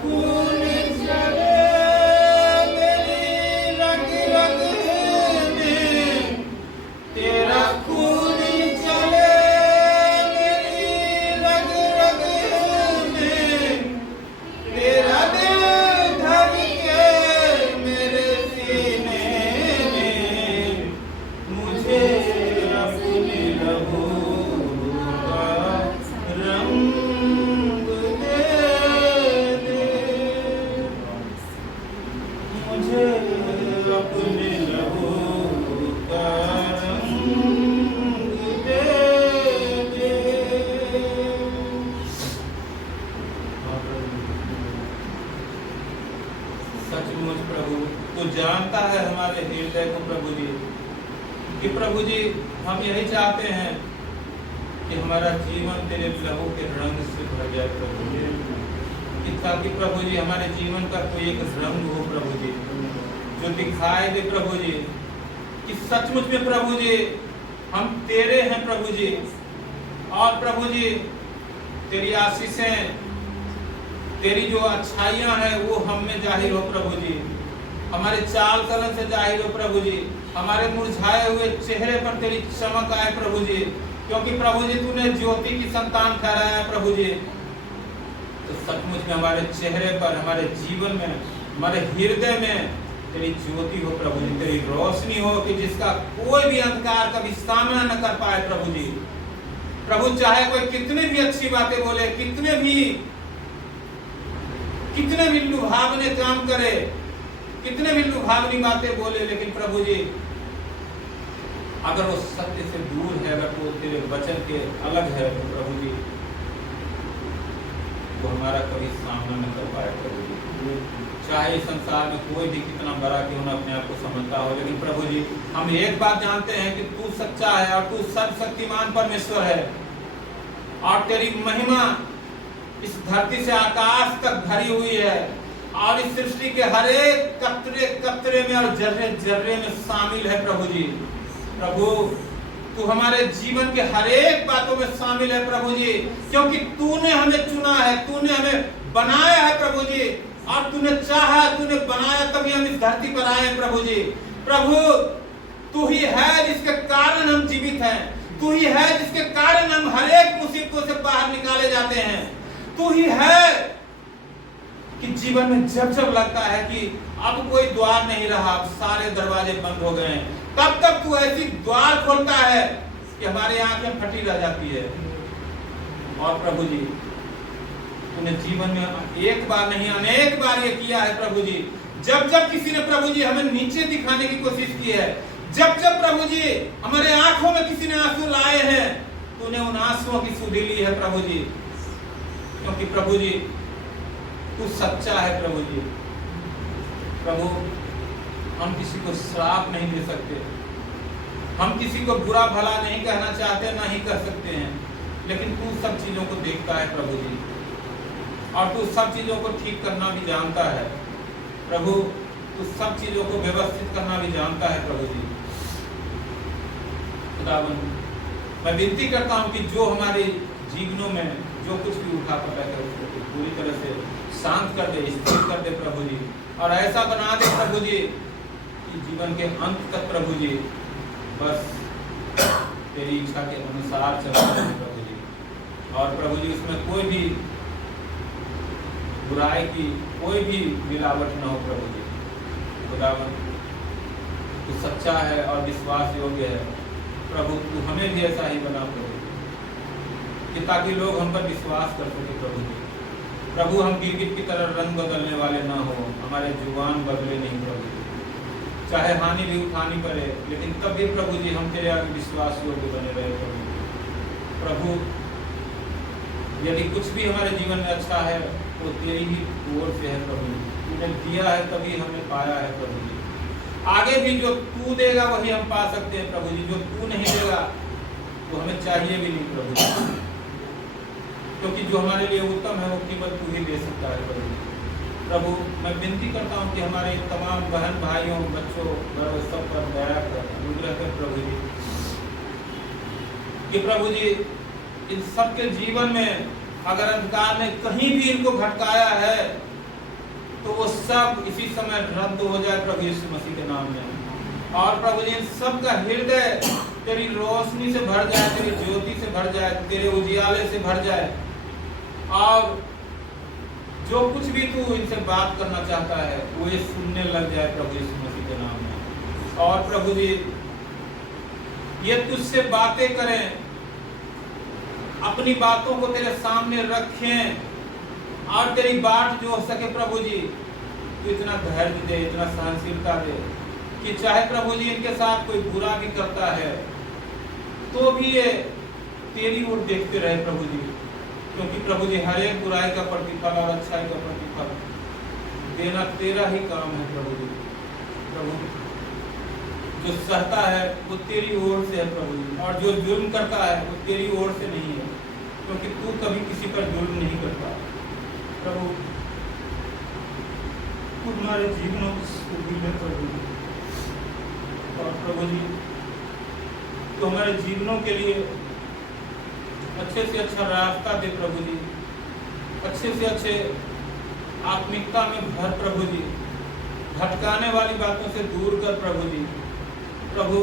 खून चले मेरी रग रग में, तेरा खून चले मेरी रग रग में, तेरा दिल धड़के मेरे सीने में, मुझे अपने लहू का रंग दे दे, मुझे अपने लहू का रंग दे दे। सचमुच प्रभु तू जानता है हमारे हृदय को प्रभु जी, कि प्रभु जी हम यही चाहते हैं कि हमारा जीवन तेरे लहू के रंग से भर जाए प्रभु जी, कि ताकि प्रभु जी हमारे जीवन का कोई एक रंग हो प्रभु जी, जो दिखाई दे प्रभु जी कि सचमुच में प्रभु जी हम तेरे हैं प्रभु जी, और प्रभु जी तेरी आशीषें, तेरी जो अच्छाइयां हैं वो हम में जाहिर हो प्रभु जी, हमारे चाल चलन से जाहिर हो प्रभु जी, हमारे मुरझाए हुए चेहरे पर तेरी चमक आए प्रभु जी, क्योंकि प्रभु जी तूने ज्योति की संतान ठहराया है प्रभु जी। तो सचमुच में हमारे चेहरे पर, हमारे जीवन में, हमारे हृदय में तेरी ज्योति हो प्रभु जी, तेरी रोशनी हो कि जिसका कोई भी अंधकार कभी सामना न कर पाए प्रभु जी। प्रभु चाहे कोई कितने भी अच्छी बातें बोले, कितने भी लुभावने काम करे, कितने भी लुभावनी बातें बोले, लेकिन प्रभु जी अगर वो सत्य से दूर है, अगर वो तेरे वचन के अलग है तो प्रभु जी वो हमारा कभी सामना न कर पाए प्रभु जी। चाहे इस संसार में कोई भी कितना बड़ा क्यों न अपने आप को समझता हो, लेकिन प्रभु जी हम एक बात जानते हैं कि तू सच्चा है और तू सर्वशक्तिमान परमेश्वर है, और तेरी महिमा इस धरती से आकाश तक भरी हुई है, और इस सृष्टि के हर एक कतरे कतरे में और जर्रे जर्रे में शामिल है प्रभु जी। प्रभु तू हमारे जीवन के हर एक बातों में शामिल है प्रभु जी, क्योंकि तूने हमें चुना है, तूने हमें बनाया है प्रभु जी, और तूने चाहा, तूने बनाया तभी हम इस धरती पर आए प्रभु जी। प्रभु तू ही है जिसके कारण हम जीवित हैं, तू ही है जिसके कारण हम हर एक मुसीबतों से बाहर निकाले जाते हैं, तू ही है कि जीवन में जब जब लगता है कि अब कोई द्वार नहीं रहा, अब सारे दरवाजे बंद हो गए हैं, तब तक तू ऐसी द्वार खोलता है कि हमारी आंखें फटी रह जाती है। और प्रभु जी तूने जीवन में एक बार नहीं अनेक बार ये किया है प्रभु जी, जब जब किसी ने प्रभु जी हमें नीचे दिखाने की कोशिश की है, जब जब प्रभु जी हमारे आंखों में किसी ने आंसू लाए हैं, तूने उन आंसुओं की सुधि ली है प्रभु जी, क्योंकि प्रभु जी तू सच्चा है प्रभु जी। प्रभु हम किसी को श्राप नहीं दे सकते, हम किसी को बुरा भला नहीं कहना चाहते, ना ही कर सकते हैं, लेकिन तू सब चीजों को देखता है प्रभु जी, और तू सब चीजों को ठीक करना भी जानता है प्रभु, तू सब चीजों को व्यवस्थित करना भी जानता है प्रभु जी। खुदावन मैं विनती करता हूँ कि जो हमारे जीवनों में जो कुछ भी उठा पड़ा है उसको पूरी तरह से शांत कर दे, स्थिर कर दे प्रभु जी, और ऐसा बना दे प्रभु जी कि जीवन के अंत तक प्रभु जी बस तेरी इच्छा के अनुसार चलते रहे प्रभु जी, और प्रभु जी उसमें कोई भी बुराई की कोई भी मिलावट न हो प्रभु जी। खुदावन तू सच्चा है और विश्वास योग्य है प्रभु, तू हमें भी ऐसा ही बना प्रभु कि ताकि लोग हम पर विश्वास कर सके प्रभु जी। प्रभु हम गिरगिट की तरह रंग बदलने वाले ना हो, हमारे जुबान बदले नहीं प्रभु जी, चाहे हानि भी उठानी पड़े, लेकिन तब भी प्रभु जी हम तेरे आगे विश्वास योग्य बने रहे प्रभु। प्रभु यदि कुछ भी हमारे जीवन में अच्छा है तो तेरी ही ओर से है प्रभु, तूने दिया है तभी हमने पाया है प्रभु जी। आगे भी जो तू देगा वही हम पा सकते हैं प्रभु जी, जो तू नहीं देगा तो हमें चाहिए भी नहीं प्रभु जी, क्योंकि जो हमारे लिए उत्तम है वो केवल तू ही दे सकता है प्रभु। प्रभु मैं विनती करता हूँ कि हमारे तमाम बहन भाइयों बच्चों सब पर दया कर, अनुग्रह कर प्रभु जी, कि प्रभु जी इन सबके जीवन में अगर अंधकार ने कहीं भी इनको भटकाया है तो वो सब इसी समय रद्द हो जाए प्रभु यीशु मसीह के नाम में। और प्रभु जी इन सब का हृदय तेरी रोशनी से भर जाए, तेरी ज्योति से भर जाए, तेरे उजियाले से भर जाए, और जो कुछ भी तू इनसे बात करना चाहता है वो ये सुनने लग जाए प्रभु यीशु मसीह के नाम में। और प्रभु जी ये तुझसे बातें करें, अपनी बातों को तेरे सामने रखें, और तेरी बात जो हो सके प्रभु जी तू इतना धैर्य दे, इतना सहनशीलता दे कि चाहे प्रभु जी इनके साथ कोई बुरा भी करता है तो भी ये तेरी ओर देखते रहे प्रभु जी, क्योंकि प्रभु जी हर एक बुराई का प्रतिफल और अच्छाई का प्रतिफल देना तेरा ही काम है प्रभु जी। प्रभु जो सहता है वो तेरी ओर से है प्रभु जी, और जो जुल्म करता है वो तेरी ओर से नहीं है, क्योंकि तू कभी किसी पर जुल्म नहीं करता प्रभु। तू हमारे जीवनों को सुधी है प्रभु जी, और प्रभु जी तो हमारे जीवनों के लिए अच्छे से अच्छा रास्ता दे प्रभु जी, अच्छे से अच्छे आत्मिकता में भर प्रभु जी, भटकाने वाली बातों से दूर कर प्रभु जी। प्रभु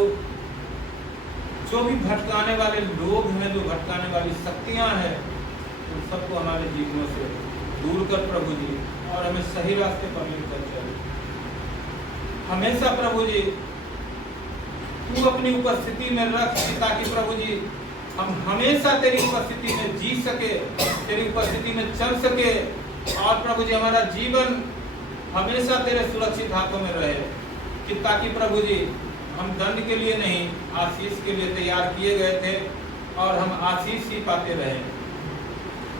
जो भी भटकाने वाले लोग हैं, जो भटकाने वाली शक्तियां हैं, उन सबको हमारे जीवनों से दूर कर प्रभु जी, और हमें सही रास्ते पर लेकर चले। हमेशा प्रभु जी तू अपनी उपस्थिति में रख, ताकि प्रभु जी हम हमेशा तेरी उपस्थिति में जी सके, तेरी उपस्थिति में चल सके, और प्रभु जी हमारा जीवन हमेशा तेरे सुरक्षित हाथों में रहे, कि ताकि प्रभु जी हम दंड के लिए नहीं आशीष के लिए तैयार किए गए थे, और हम आशीष ही पाते रहे,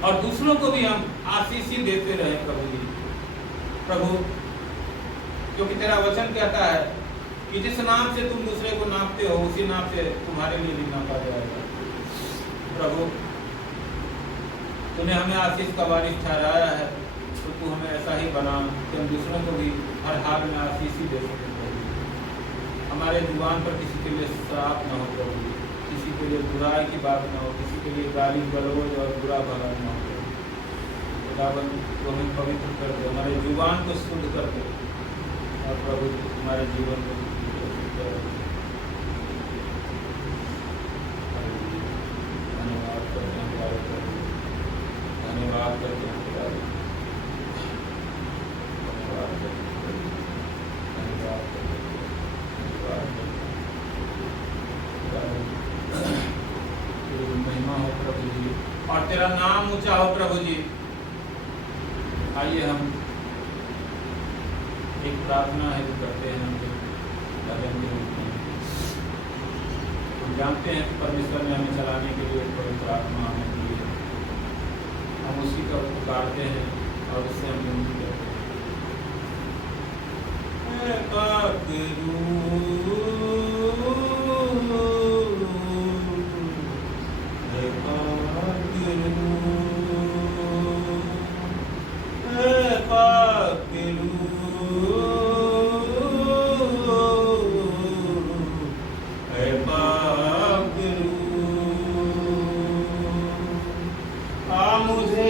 और दूसरों को भी हम आशीष ही देते रहे प्रभु जी। प्रभु क्योंकि तेरा वचन कहता है कि जिस नाम से तुम दूसरे को नापते हो उसी नाम से तुम्हारे लिए भी नापा जाएगा। प्रभु तूने हमें आशीष का वारिस ठहराया है, तो तू हमें ऐसा ही बना कि हम दूसरों को भी हर हाल में आशीष ही दे सकें। हमारे जुबान पर किसी के लिए श्राप न हो प्रभु, किसी के लिए बुराई की बात न हो, किसी के लिए गाली गलौज और बुरा भला न हो। खुदावन तो हमें पवित्र कर दे, हमारे जुबान को शुद्ध कर दे, और प्रभु हमारे जीवन को धन्यवाद करते हैं, धन्यवाद करते हैं, धन्यवाद महिमा हो प्रभु जी, और तेरा नाम ऊंचा हो प्रभु जी। आइए हम एक प्रार्थना है जो करते हैं, हम जानते हैं परमेश्वर ने हमें चलाने के लिए पवित्र आत्मा हमें दी है, हम उसी का पुकारते हैं और उससे हम विनती करते मुझे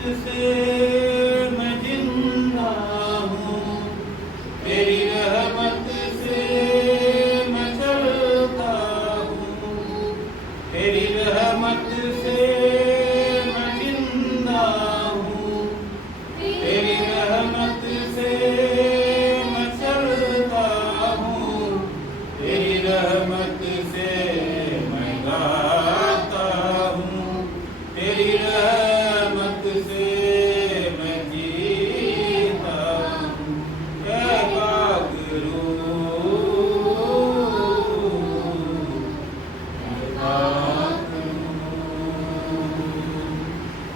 से मैं जिंदा हूँ, तेरी रहमत से मैं चलता हूँ, तेरी रहमत से मैं जिंदा हूँ, तेरी रहमत से मैं चलता हूँ, तेरी रहमत से मैं गाता हूँ, तेरी रहमत से मैं जीता हूँ। ऐ पाकरू, ऐ पाकरू,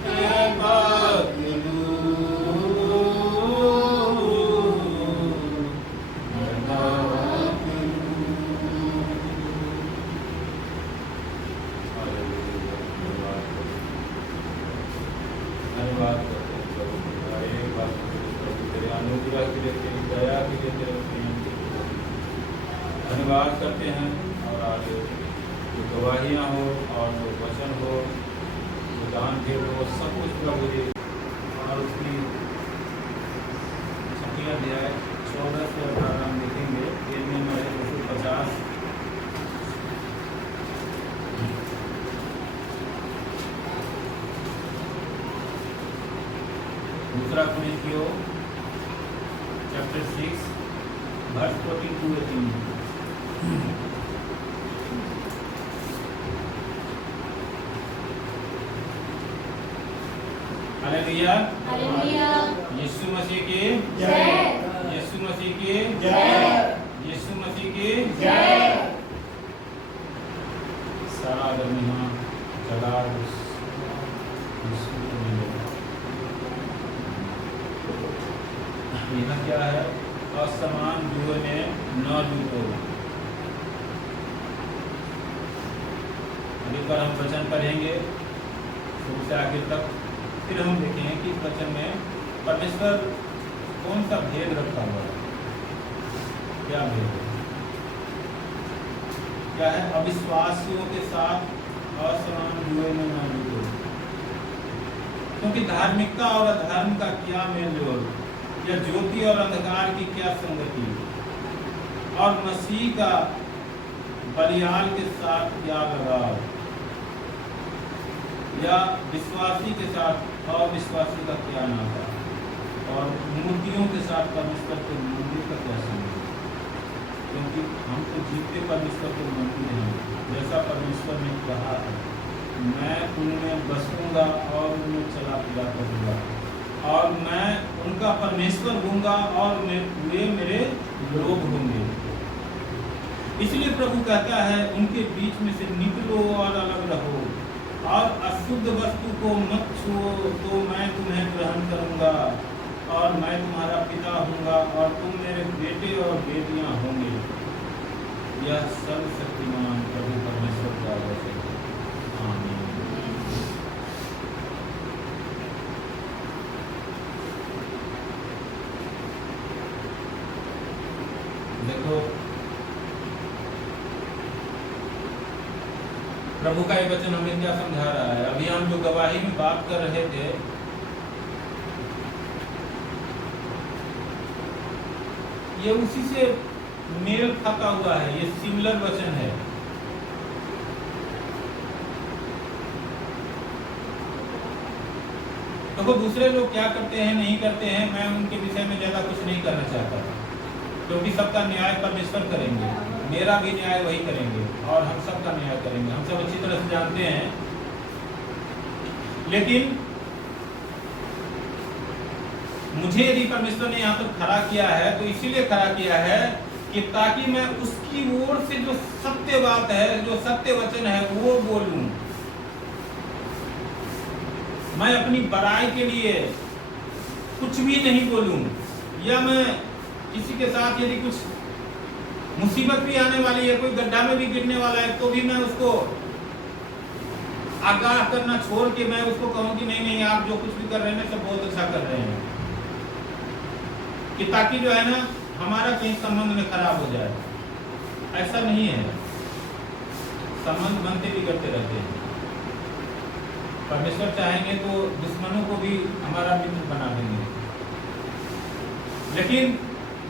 ऐ पाकरू, ऐ पाकरू। धन्यवाद करते हैं प्रभु तेरा, एक बात प्रभु तेरे अनुग्रह के लिए, तेरी दया के लिए, तेरे प्रेम के लिए धन्यवाद करते हैं। और आगे जो गवाहियाँ हो और जो वचन हो, जो दान भेंट हो, सब कुछ प्रभु जी, और उसकी 6 अध्याय 14 से 18 हम देखेंगे। इनमें हमारे 250 दूसरा कुरिन्थियों चैप्टर 6 वर्स 14-18। हालेलुया, हालेलुया, यीशु मसीह की जय, यीशु मसीह की जय, यीशु मसीह की जय। सारा आदर यहाँ चला उस यीशु को मिलेगा। यहाँ क्या है? असमान जुए में न जूतो। अभी पर हम वचन पढ़ेंगे शुरू से आखिर तक, फिर हम देखेंगे कि इस वचन में परमेश्वर कौन सा भेद रखा हुआ है। क्या भेद है? क्या है? अविश्वासियों के साथ असमान जुए में न जूतो। क्योंकि धार्मिकता और अधर्म का क्या मेल जोल, या ज्योति और अंधकार की क्या संगति, और मसीह का बलियाल के साथ क्या लगाव, या विश्वासी के साथ अविश्वासी का क्या नाता, और मूर्तियों के साथ परमेश्वर के मंदिर का क्या संबंध। क्योंकि हम तो जीते परमेश्वर के मंदिर हैं, जैसा परमेश्वर ने कहा है, मैं उनमें बसूंगा और उनमें चला फिरा करूँगा, और मैं उनका परमेश्वर होऊंगा और वे मेरे लोग होंगे। इसलिए प्रभु कहता है, उनके बीच में से निकलो और अलग रहो, और अशुद्ध वस्तु को मत छुओ, तो मैं तुम्हें ग्रहण करूंगा, और मैं तुम्हारा पिता होऊंगा, और तुम मेरे बेटे और बेटियां होंगे। यह सर्वशक्तिमान प्रभु परमेश्वर का वचन है। आमीन। देखो, प्रभु का ये वचन हमें क्या समझा रहा है। अभी हम जो गवाही में बात कर रहे थे, ये उसी से मेल खाता हुआ है, ये सिमिलर वचन है। देखो, दूसरे लोग क्या करते हैं नहीं करते हैं, मैं उनके विषय में ज्यादा कुछ नहीं करना चाहता, क्योंकि सबका न्याय परमेश्वर करेंगे, मेरा भी न्याय वही करेंगे, और हम सबका न्याय करेंगे। हम सब अच्छी तरह से जानते हैं। लेकिन मुझे यदि परमेश्वर ने यहाँ पर खड़ा किया है, तो इसीलिए खड़ा किया है कि ताकि मैं उसकी ओर से जो सत्य बात है, जो सत्य वचन है, वो बोलूं। मैं अपनी बड़ाई के लिए कुछ भी नहीं बोलूं, या मैं किसी के साथ यदि कुछ मुसीबत भी आने वाली है, कोई गड्ढा में भी गिरने वाला है, तो भी मैं उसको आगाह करना छोड़ के मैं उसको कहूं कि नहीं नहीं, आप जो कुछ भी कर रहे हैं सब बहुत अच्छा कर रहे हैं, कि ताकि जो है ना हमारा कहीं संबंध में खराब हो जाए। ऐसा नहीं है, संबंध बनते बिगड़ते रहते हैं। परमेश्वर चाहेंगे तो दुश्मनों को भी हमारा मित्र बना देंगे, लेकिन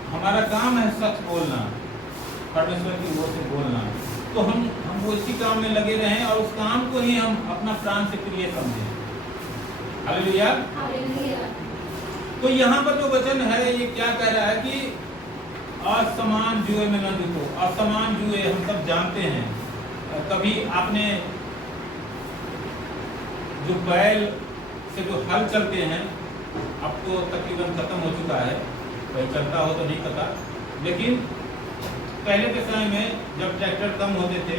हमारा काम है सच बोलना, परमेश्वर की ओर से बोलना। तो हम वो इसी काम में लगे रहें और उस काम को ही हम अपना प्राण से प्रिय समझें। हालेलुया। तो यहाँ पर जो वचन है ये क्या कह रहा है कि असमान जुए में न जुटो। असमान जुए हम सब जानते हैं। कभी आपने जो बैल से जो हल चलते हैं, अब तो तकरीबन खत्म हो चुका है, कोई चलता हो तो नहीं पता, लेकिन पहले के समय में जब ट्रैक्टर कम होते थे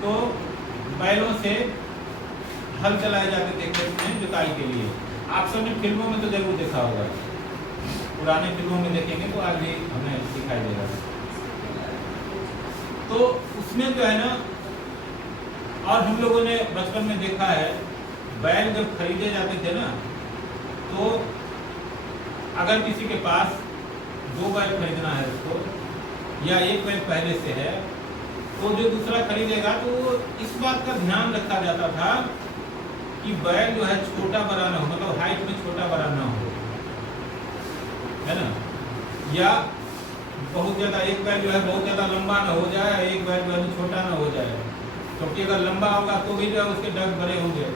तो बैलों से हल चलाए जाते थे खेत में जुताई के लिए। आप सबने फिल्मों में तो जरूर देखा होगा, पुराने फिल्मों में देखेंगे तो आज भी हमें दिखाई देगा। तो उसमें जो है ना, और हम लोगों ने बचपन में देखा है, बैल जब खरीदे जाते थे ना, तो अगर किसी के पास 2 बैल खरीदना है उसको, या 1 बैल पहले से है, तो जो दूसरा खरीदेगा तो इस बात का ध्यान रखा जाता था कि बैल जो है छोटा बड़ा ना हो, मतलब हाइट में छोटा बड़ा ना हो, है ना, या बहुत ज्यादा एक बैल जो है बहुत ज्यादा लंबा ना हो जाए, एक बैल जो है छोटा ना हो जाए, क्योंकि अगर लंबा होगा तो भी जो है उसके डग बड़े होंगे,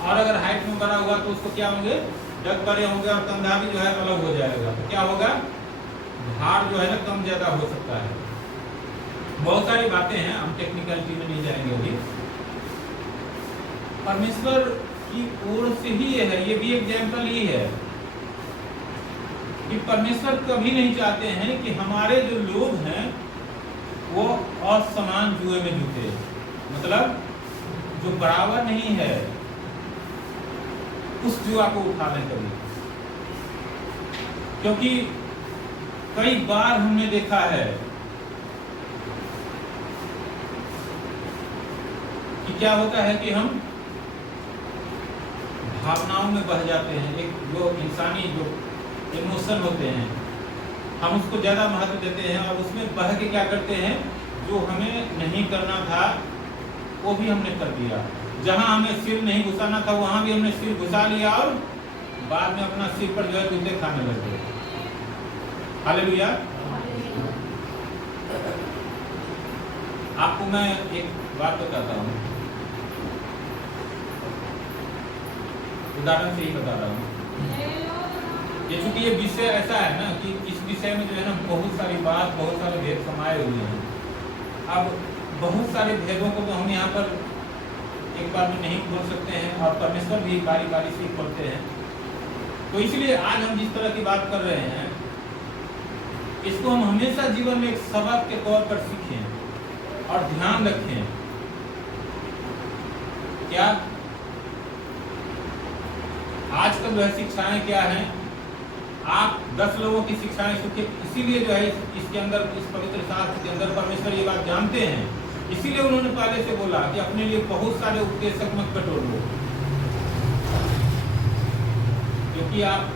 और अगर हाइट में बड़ा होगा तो उसको क्या होंगे, डग बड़े होंगे, और कंधा भी जो है अलग हो जाएगा। तो क्या होगा, भार जो है ना कम ज्यादा हो सकता है। बहुत सारी बातें हैं, हम टेक्निकलिटी में नहीं जाएंगे अभी। परमेश्वर की ओर से ही ये है, ये भी एग्जाम्पल ही है कि परमेश्वर कभी नहीं चाहते हैं कि हमारे जो लोग हैं वो असमान जुए में जुटे, मतलब जो बराबर नहीं है उस जुआ को उठा लें कभी। क्योंकि कई बार हमने देखा है कि क्या होता है कि हम भावनाओं में बह जाते हैं। एक जो इंसानी जो इमोशन होते हैं, हम उसको ज्यादा महत्व देते हैं और उसमें बह के क्या करते हैं, जो हमें नहीं करना था वो भी हमने कर दिया। जहां हमें सिर नहीं घुसाना था वहां भी हमने सिर घुसा लिया और बाद में अपना सिर पर जो है जूते खाने लग गए। हालेलुया। आपको मैं एक बात बताता हूँ, उदाहरण से ही बता रहा हूँ। ये चूंकि ये विषय ऐसा है ना कि इस विषय में जो है ना बहुत सारी बात, बहुत सारे भेद समाये हुए हैं। अब बहुत सारे भेदों को तो हम यहाँ पर एक बार में नहीं खोल सकते हैं, और परमेश्वर भी बारी बारी से खोलते हैं। तो इसलिए आज हम जिस तरह की बात कर रहे हैं, इसको हम हमेशा जीवन में एक सबक के तौर पर सीखें और ध्यान रखें। क्या आजकल जो है शिक्षाएं क्या हैं, आप 10 लोगों की शिक्षाएं सीखे, इसीलिए जो है इसके अंदर, इस पवित्र शास्त्र के अंदर परमेश्वर ये बात जानते हैं, इसीलिए उन्होंने पहले से बोला कि अपने लिए बहुत सारे उपदेशक मत बटोरो, क्योंकि आप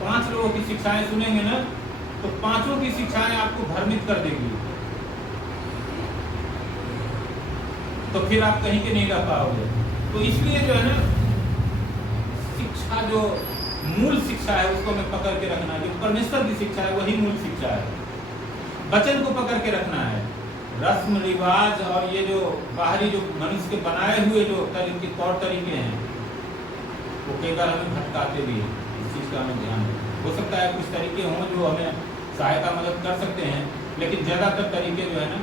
5 लोगों की शिक्षाएं सुनेंगे ना तो 5 की शिक्षाएं आपको भ्रमित कर देगी, तो फिर आप कहीं के नहीं रह पाओगे। तो इसलिए जो है ना शिक्षा, जो मूल शिक्षा है उसको हमें पकड़ के रखना है। जो परमेश्वर की शिक्षा है वही मूल शिक्षा है। वचन को पकड़ के रखना है। रस्म रिवाज और ये जो बाहरी जो मनुष्य के बनाए हुए जो तौर तरीके हैं वो कई बार हमें भटकाते भी हैं। इस चीज़ का हमें ध्यान रखना। हो सकता है कुछ तरीके हों जो हमें सहायता मदद कर सकते हैं, लेकिन ज़्यादातर तरीके जो है ना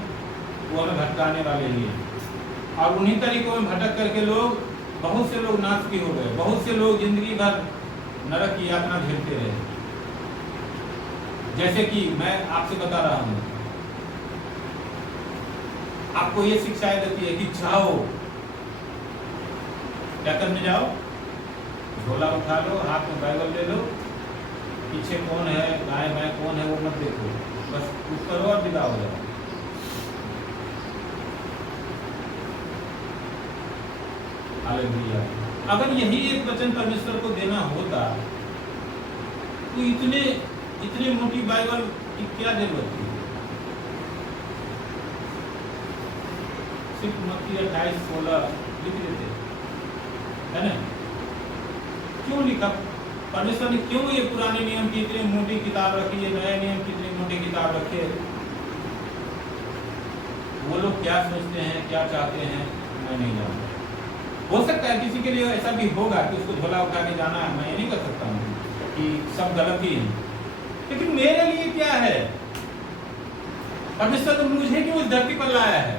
वो हमें भटकाने वाले ही हैं। और उन्हीं तरीकों में भटक करके लोग, बहुत से लोग नाश भी हो गए, बहुत से लोग जिंदगी भर नरक की यातना झेलते रहे। जैसे कि मैं आपसे बता रहा हूँ, आपको ये शिक्षाएं देती है कि जाओ, क्या करने जाओ, झोला उठा लो, हाथ में बाइबल ले लो, पीछे कौन है, दाएं बाएं कौन है वो मत देखो, बस कुछ करो और विदा हो जाओ। हालेलुया। अगर यही एक वचन परमेश्वर को देना होता तो इतने मोटी बाइबल की क्या जरूरत थी। सिर्फ मत्ती 28:16 लिख देते, है ना? क्यों लिखा? परमेश्वर ने क्यों ये पुराने नियम की इतनी मोटी किताब रखी है, नए नियम की इतनी मोटी किताब रखी है? वो लोग क्या सोचते हैं, क्या चाहते हैं, मैं नहीं जानता। हो सकता है किसी के लिए ऐसा भी होगा कि उसको झोला उठा के जाना है, मैं ये नहीं कर सकता हूँ कि सब गलत ही है, लेकिन मेरे लिए क्या है? परमेश्वर तो मुझे क्यों इस धरती पर लाया है?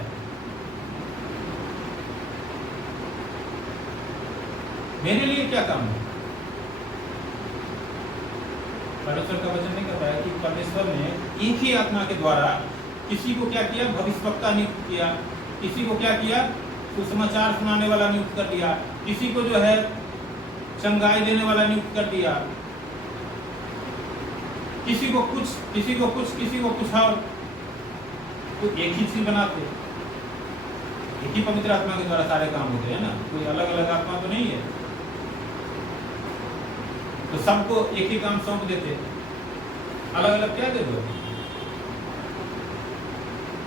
मेरे लिए क्या काम है? परमेश्वर का वचन नहीं कहता है कि परमेश्वर ने एक ही आत्मा के द्वारा किसी को क्या किया? भविष्यवक्ता नियुक्त किया। किसी को क्या किया? सुसमाचार सुनाने वाला नियुक्त कर दिया। किसी को जो है चंगाई देने वाला नियुक्त कर दिया। किसी को कुछ, किसी को कुछ, किसी को कुछ और। तो एक ही चीज बनाते, एक ही पवित्र आत्मा के द्वारा सारे काम होते हैं ना, कोई अलग अलग आत्मा तो नहीं है। तो सबको एक ही काम सौंप देते, अलग अलग क्या दे दो?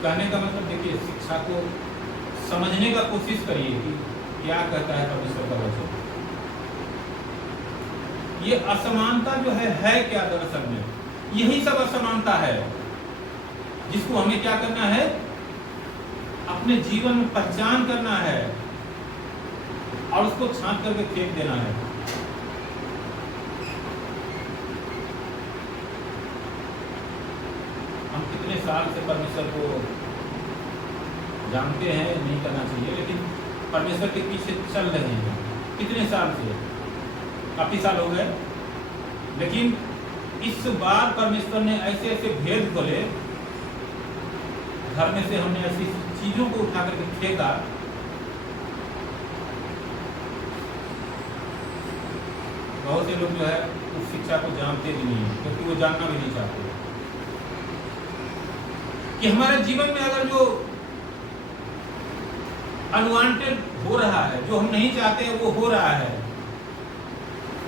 कहने का मतलब देखिए, शिक्षा को समझने का कोशिश करिए कि क्या कहता है परमेश्वर का वचन। ये असमानता जो है क्या दरअसल में? यही सब असमानता है जिसको हमें क्या करना है? अपने जीवन में पहचान करना है और उसको छांट करके फेंक देना है। हम कितने साल से परमेश्वर को जानते हैं, नहीं करना चाहिए, लेकिन परमेश्वर के पीछे चल रहे हैं कितने साल से? काफी साल हो गए। लेकिन इस बार परमेश्वर ने ऐसे ऐसे भेद खोले, घर में से हमने ऐसी चीजों को उठा करके फेंका, बहुत से लोग जो है उस शिक्षा को जानते भी नहीं है, क्योंकि वो जानना भी नहीं चाहते कि हमारे जीवन में अगर जो अनवांटेड हो रहा है, जो हम नहीं चाहते हैं वो हो रहा है,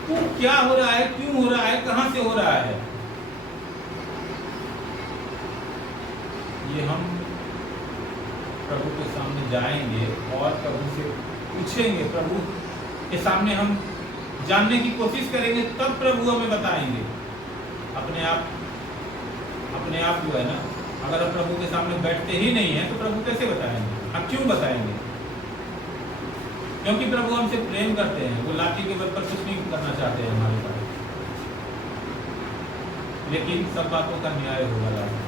तो क्या हो रहा है, क्यों हो रहा है, कहां से हो रहा है? ये हम प्रभु के सामने जाएंगे और प्रभु से पूछेंगे, प्रभु के सामने हम जानने की कोशिश करेंगे, तब प्रभु हमें बताएंगे। अपने आप जो है ना, अगर हम प्रभु के सामने बैठते ही नहीं है तो प्रभु कैसे बताएंगे? हम क्यों बताएंगे? क्योंकि प्रभु हमसे प्रेम करते हैं, वो लाठी के बल पर कुछ नहीं करना चाहते हैं हमारे साथ, लेकिन सब बातों का न्याय होगा लास्ट में।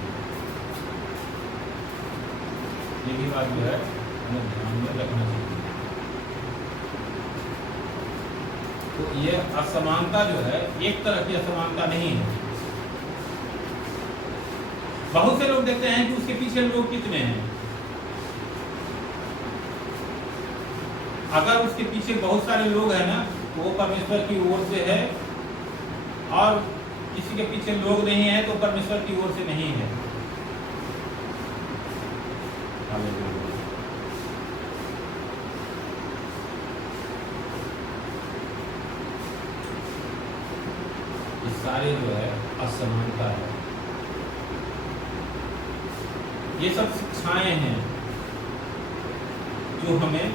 ये भी बात जो है हमें ध्यान में रखना चाहिए। तो ये असमानता जो है एक तरह की असमानता नहीं है। बहुत से लोग देखते हैं कि उसके पीछे लोग कितने हैं। अगर उसके पीछे बहुत सारे लोग हैं ना, वो परमेश्वर की ओर से है, और किसी के पीछे लोग नहीं है तो परमेश्वर की ओर से नहीं है। ये सारे जो है असमानता है। ये सब शिक्षाएं हैं जो हमें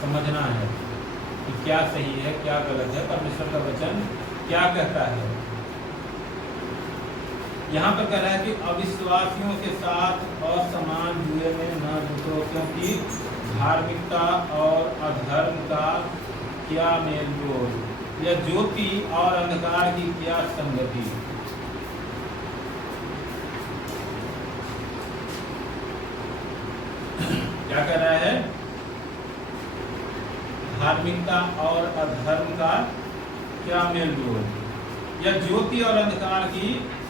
समझना है कि क्या सही है, क्या गलत है, परमेश्वर का वचन क्या कहता है। यहाँ पर कह रहा है कि अविश्वासियों के साथ असमान जुए में न जुटो, क्योंकि धार्मिकता और अधर्म का क्या मेल जोल, या ज्योति और अंधकार की क्या संगति। क्या कह रहा है? धार्मिकता और अधर्म का क्या मेल जोल, या ज्योति और अंधकार की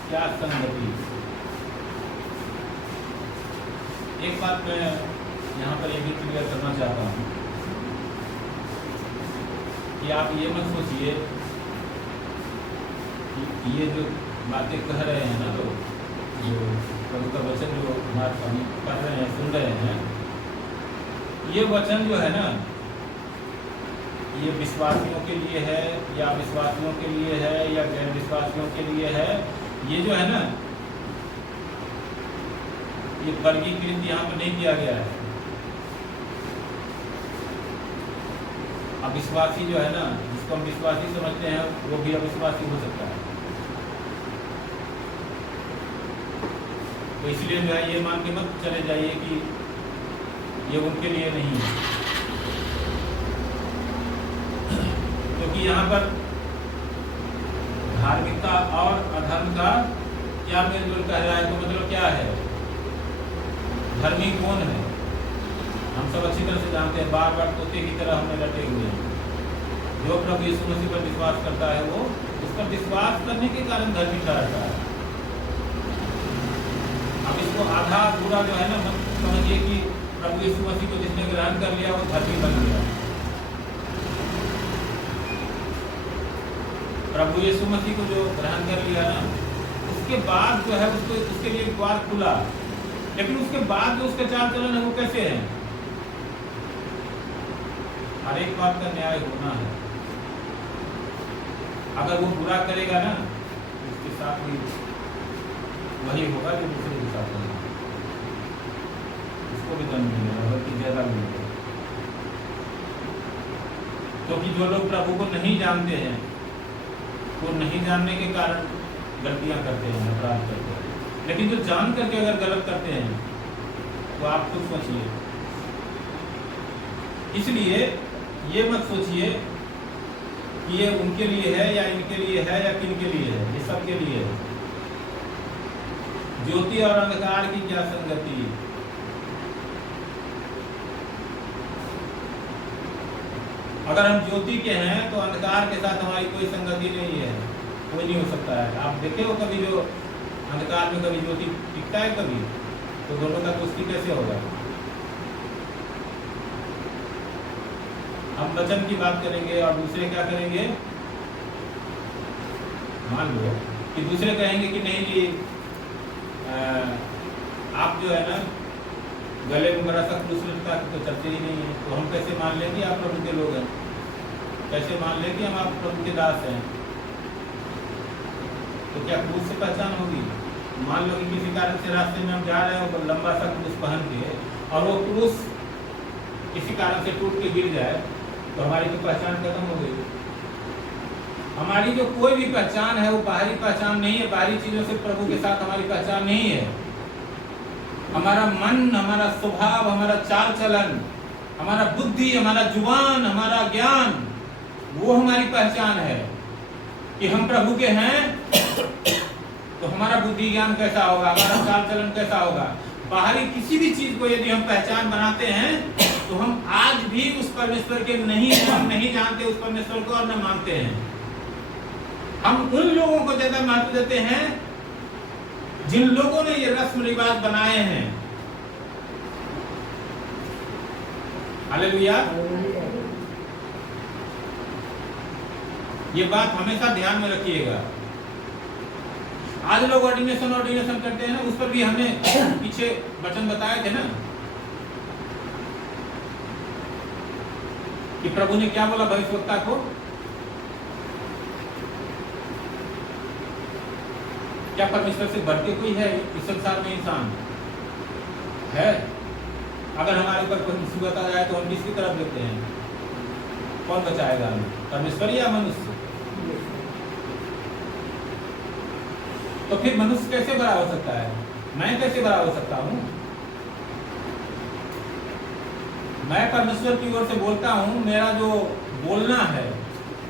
क्या संगति। एक बात मैं यहाँ पर ये भी क्लियर करना चाहता हूँ कि आप ये मत सोचिए कि ये जो बातें कह रहे हैं ना, तो जो प्रभु का वचन जो हमारे हम पढ़ रहे हैं, सुन रहे हैं, ये वचन जो है ना, ये विश्वासियों के लिए है या विश्वासियों के लिए है या गैर विश्वासियों के लिए है। ये जो है ना, ये वर्गीकृत यहाँ पर नहीं किया गया है। अविश्वासी जो है ना, जिसको हम विश्वासी समझते हैं, वो भी अविश्वासी हो सकता है। तो इसलिए जो है ये मान के मत चले जाइए कि ये उनके लिए नहीं है, क्योंकि यहाँ पर धार्मिकता और अधर्म का क्या मेलजोल कह रहा है। तो मतलब क्या है, धर्मी कौन है, हम सब अच्छी तरह से जानते हैं, बार बार तोते की तरह हमें रटे हुए हैं। जो प्रभु यीशु मसीह पर विश्वास करता है वो उस पर विश्वास करने के कारण धर्मी ठहरता है। अब इसको आधा पूरा जो है ना, मत समझिए कि प्रभु यीशु मसीह को जिसने ग्रहण कर लिया वो धर्मी बन गया। प्रभु यीशु मसीह को जो ग्रहण कर लिया ना, उसके बाद जो है उसको उसके लिए द्वार खुला, लेकिन उसके बाद जो उसका चाल चलन है वो कैसे है। हर एक बात का न्याय होना है। अगर वो बुरा करेगा ना, उसके साथ भी वही होगा जो दूसरे के साथ होगा, उसको भी दंड मिलेगा, बल्कि ज्यादा मिलेगा। क्योंकि जो लोग प्रभु को नहीं जानते हैं, वो नहीं जानने के कारण गलतियां करते हैं, अपराध करते हैं। लेकिन जो जान करके अगर गलत करते हैं तो आप खुद सोचिए। इसलिए ये मत सोचिए कि ये उनके लिए है या इनके लिए है या किन के लिए है, ये सबके लिए है। ज्योति और अंधकार की क्या संगति। अगर हम ज्योति के हैं तो अंधकार के साथ हमारी कोई संगति नहीं है, कोई नहीं हो सकता है। आप देखे हो कभी जो अंधकार में कभी ज्योति टिकता है कभी, तो दोनों का दोस्ती कैसे होगा। हम वचन की बात करेंगे और दूसरे क्या करेंगे, मान लो कि दूसरे कहेंगे कि नहीं जी आप जो है ना गले में बड़ा सा क्रूस लटका तो चलते ही नहीं है, तो हम कैसे मान लें कि आप प्रभु के लोग हैं, कैसे मान लें कि हम आप प्रभु के दास हैं। तो क्या क्रूस से पहचान होगी। मान लो कि किसी कारण से रास्ते में हम जा रहे हो तो लंबा सा क्रूस पहन के, और वो क्रूस किसी कारण से टूट के गिर जाए, तो हमारी तो पहचान खत्म हो गई। हमारी जो कोई भी पहचान है वो बाहरी पहचान नहीं है, बाहरी चीजों से प्रभु के साथ हमारी पहचान नहीं है। हमारा मन, हमारा स्वभाव, हमारा चाल चलन, हमारा बुद्धि, हमारा जुबान, हमारा ज्ञान, वो हमारी पहचान है कि हम प्रभु के हैं। तो हमारा बुद्धि ज्ञान कैसा होगा, हमारा चाल चलन कैसा होगा। बाहरी किसी भी चीज को यदि हम पहचान बनाते हैं तो हम आज भी उस परमेश्वर के नहीं हैं, हम नहीं जानते उस परमेश्वर को और न मानते हैं। हम उन लोगों को ज्यादा महत्व देते हैं जिन लोगों ने ये रस्म रिवाज बनाए हैं। हालेलुया। ये बात हमेशा ध्यान में रखिएगा। आज लोग ऑर्डिनेशन करते हैं ना, उस पर भी हमने पीछे वचन बताए थे ना कि प्रभु ने क्या बोला भविष्यवक्ता को। क्या परमेश्वर से बढ़ के कोई है इस संसार में इंसान है? अगर हमारे ऊपर कोई मुसीबत आ जाए तो हम किसकी तरफ देखते हैं? कौन बचाएगा हमें, परमेश्वर या मनुष्य? तो फिर मनुष्य कैसे बड़ा हो सकता है? मैं कैसे बड़ा हो सकता हूँ? मैं परमेश्वर की ओर से बोलता हूँ। मेरा जो बोलना है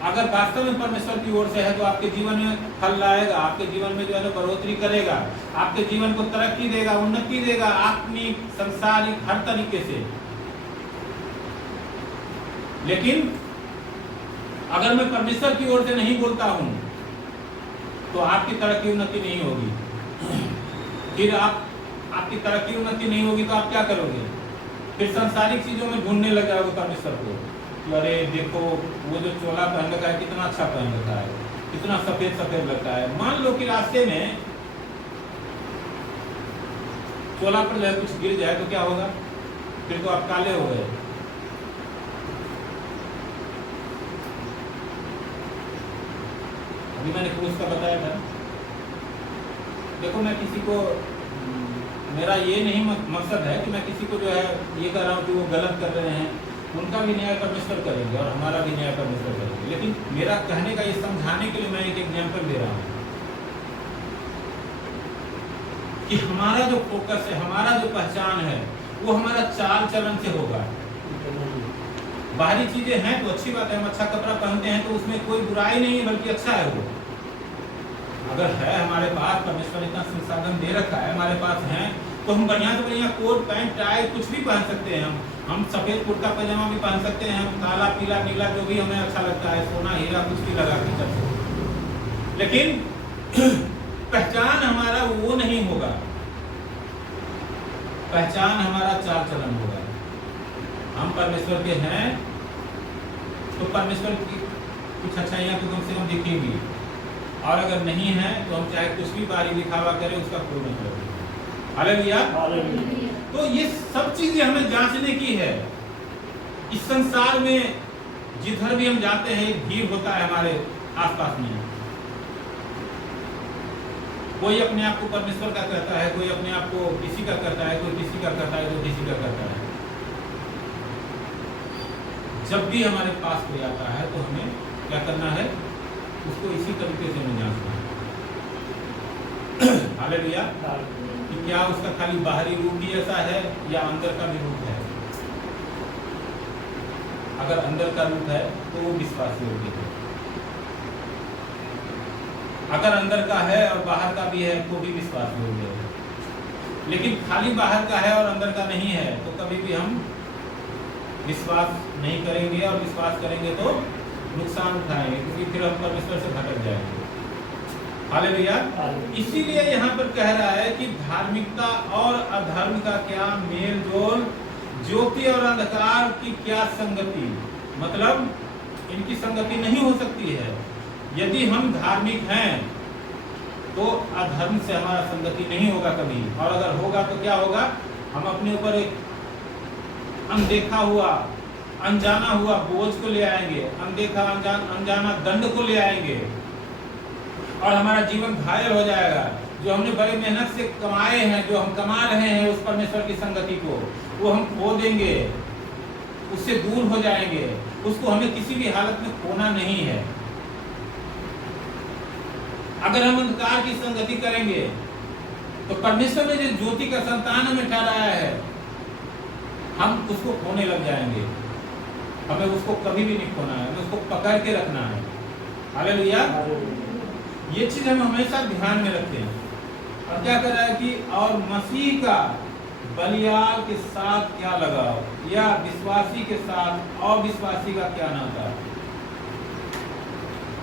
अगर वास्तव में परमेश्वर की ओर से है तो आपके जीवन में फल लाएगा, आपके जीवन में जो है ना बढ़ोतरी करेगा, आपके जीवन को तरक्की देगा, उन्नति देगा, आत्मिक, संसारिक, हर तरीके से। लेकिन अगर मैं परमेश्वर की ओर से नहीं बोलता हूं तो आपकी तरक्की उन्नति नहीं होगी। फिर आपकी तरक्की उन्नति नहीं होगी तो आप क्या करोगे? फिर सांसारिक चीजों में ढूंढने लग जाओगे परमेश्वर को। अरे देखो वो जो चोला पहन रखा है कितना अच्छा पहन रखा है, कितना सफेद सफेद लगता है। मान लो कि रास्ते में चोला पर जो कुछ गिर जाए तो क्या होगा? फिर तो आप काले हो गए। अभी मैंने क्रूस का बताया था। देखो मैं किसी को, मेरा ये नहीं मकसद है कि मैं किसी को जो है ये कह रहा हूँ कि वो गलत कर रहे हैं उनका भी न्याय परमेश्वर करेंगे और हमारा भी न्याय परमेश्वर करेंगे। लेकिन मेरा कहने का ये समझाने के लिए मैं एक एग्जाम्पल दे रहा हूँ कि हमारा जो फोकस है, हमारा जो पहचान है, वो हमारा चाल चलन से होगा। बाहरी चीजें हैं तो अच्छी बात है, हम अच्छा कपड़ा पहनते हैं तो उसमें कोई बुराई नहीं है, बल्कि अच्छा है वो। अगर है हमारे पास, परमेश्वर इतना संसाधन दे रखा है हमारे पास है, तो हम बढ़िया से बढ़िया कोट पैंट टाई कुछ भी पहन सकते हैं। हम सफेद कुर्ता पैजामा भी पहन सकते हैं, हम काला पीला नीला जो भी हमें अच्छा लगता है, सोना हीरा कुछ भी लगा के कर सकते। लेकिन पहचान हमारा वो नहीं होगा, पहचान हमारा चाल चलन होगा। हम परमेश्वर के हैं तो परमेश्वर की कुछ अच्छाइयाँ तो कम से कम दिखेंगी, और अगर नहीं है तो हम चाहे कुछ भी बारी दिखावा करें, उसका कोई मतलब नहीं। हालेलुया। तो ये सब चीजें हमें जांचने की है। इस संसार में जिधर भी हम जाते हैं एक भीड़ होता है हमारे आसपास में। कोई अपने आप को परमेश्वर का कहता है, कोई अपने आप को किसी का कहता है, कोई किसी का कहता है, कोई किसी का कहता है। जब भी हमारे पास कोई आता है तो हमें क्या करना है, उसको इसी तरीके से हमें जांचना है। हालेलुया। कि क्या उसका खाली बाहरी रूप ही ऐसा है या अंदर का भी रूप है। अगर अंदर का रूप है तो वो विश्वास योग्य है। अगर अंदर का है और बाहर का भी है तो भी विश्वास योग्य है। लेकिन खाली बाहर का है और अंदर का नहीं है तो कभी भी हम विश्वास नहीं करेंगे, और विश्वास करेंगे तो नुकसान उठाएंगे, क्योंकि फिर हम परमेश्वर से भटक जाएंगे। हालेलुया। इसीलिए यहाँ पर कह रहा है कि धार्मिकता और अधर्म का क्या मेल जोल, ज्योति और अंधकार की क्या संगति। मतलब इनकी संगति नहीं हो सकती है। यदि हम धार्मिक हैं तो अधर्म से हमारा संगति नहीं होगा कभी, और अगर होगा तो क्या होगा, हम अपने ऊपर एक अनदेखा हुआ, अनजाना हुआ बोझ को ले आएंगे, अनदेखा अनजाना दंड को ले आएंगे, और हमारा जीवन घायल हो जाएगा। जो हमने बड़े मेहनत से कमाए हैं, जो हम कमा रहे हैं उस परमेश्वर की संगति को, वो हम खो देंगे, उससे दूर हो जाएंगे। उसको हमें किसी भी हालत में खोना नहीं है। अगर हम अंधकार की संगति करेंगे तो परमेश्वर ने जो ज्योति का संतान हमें ठहराया है, हम उसको खोने लग जाएंगे। हमें उसको कभी भी नहीं खोना है, हमें उसको पकड़ के रखना है। हालेलुया। ये चीज हम हमेशा ध्यान में रखते हैं। और क्या कर रहा है कि और मसीह का बलियाल के साथ क्या लगाव, या विश्वासी के साथ अविश्वासी का क्या नाता।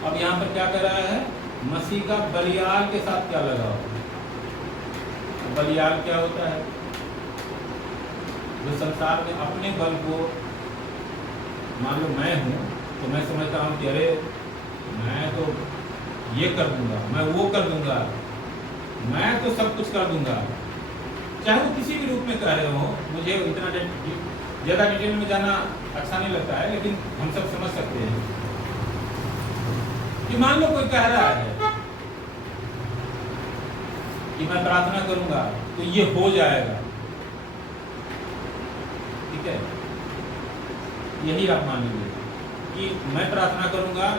अब यहाँ पर क्या कर रहा है, मसीह का बलियाल के साथ क्या लगाव। बलियाल क्या होता है, जो संसार में अपने बल को, मान लो मैं हूं तो मैं समझता हूं कि अरे मैं तो ये कर दूंगा, मैं वो कर दूंगा, मैं तो सब कुछ कर दूंगा। चाहे वो किसी भी रूप में कह रहे हो, मुझे इतना ज्यादा डिटेल में जाना अच्छा नहीं लगता है, लेकिन हम सब समझ सकते हैं कि मान लो कोई कह रहा है कि मैं प्रार्थना करूंगा तो ये हो जाएगा, ठीक है। यही आप मान लीजिए कि मैं प्रार्थना करूंगा,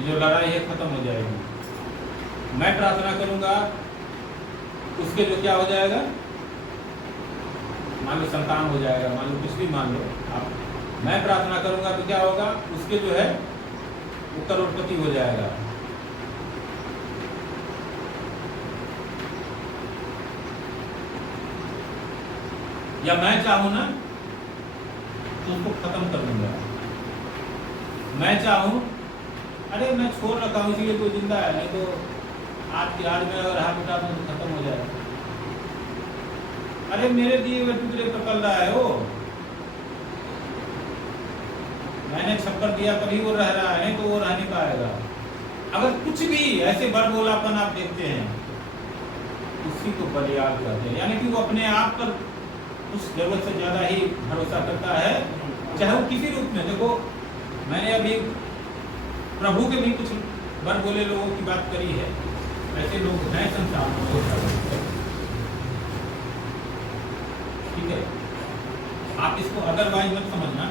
जो लड़ाई है खत्म हो जाएगी। मैं प्रार्थना करूंगा, उसके जो क्या हो जाएगा, मान लो संतान हो जाएगा, मान लो कुछ भी मान लो आप। मैं प्रार्थना करूंगा तो क्या होगा, उसके जो है वो करोड़पति हो जाएगा। या मैं चाहूं ना तो उसको खत्म कर दूंगा। मैं चाहूं, अरे मैं छोड़ रखा हूं इसलिए कोई जिंदा है, नहीं तो आज की आज में अगर हाथ उठा दूं तो खत्म हो जाएगा। अरे मेरे दिए हुए टुकड़े पर पल रहा है वो, मैंने छप्पर दिया तभी वो रह रहा है, नहीं तो वो रह नहीं पाएगा। अगर कुछ भी ऐसे बड़बोलापन आप देखते हैं, उसी को बलियाल कहते हैं। यानी कि वो अपने आप पर उस जरूरत से ज्यादा ही भरोसा करता है, चाहे वो किसी रूप में। देखो मैंने अभी प्रभु के भी कुछ बड़बोले लोगों की बात करी है, ऐसे लोग हैं संसार में, ठीक है। आप इसको अदरवाइज मत समझना,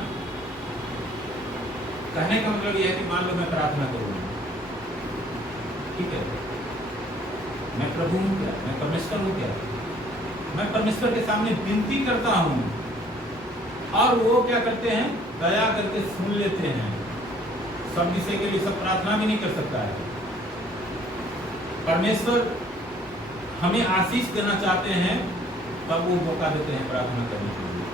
कहने का मतलब यह है कि मान लो मैं प्रार्थना करूंगा, ठीक है, मैं प्रभु हूँ क्या, मैं परमेश्वर हूँ क्या, मैं परमेश्वर के सामने विनती करता हूँ और वो क्या करते हैं, दया करके सुन लेते हैं। सब विषय के लिए सब प्रार्थना भी नहीं कर सकता है। परमेश्वर हमें आशीष देना चाहते हैं, तब वो मौका देते हैं प्रार्थना करने के लिए।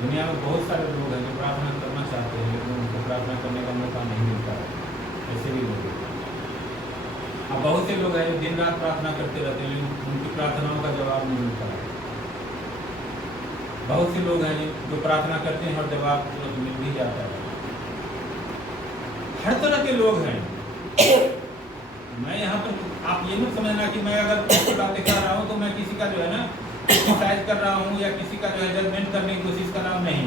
दुनिया में बहुत सारे लोग हैं जो प्रार्थना करना चाहते हैं, लेकिन उनको प्रार्थना करने का मौका नहीं मिलता है। ऐसे भी लोग हैं। अब बहुत से लोग हैं जो दिन रात प्रार्थना करते रहते हैं, लेकिन उनकी प्रार्थनाओं का जवाब नहीं मिलता है। बहुत से लोग हैं जो प्रार्थना करते हैं और जवाब तुरंत मिल भी जाता है। हर तरह के लोग हैं। मैं यहाँ पर आप ये मत समझना कि मैं अगर किसी बातें कर रहा हूँ तो मैं किसी का जो है ना क्रिटिसाइज कर रहा हूँ या किसी का जो है जजमेंट करने की कोशिश कर रहा हूँ, नहीं।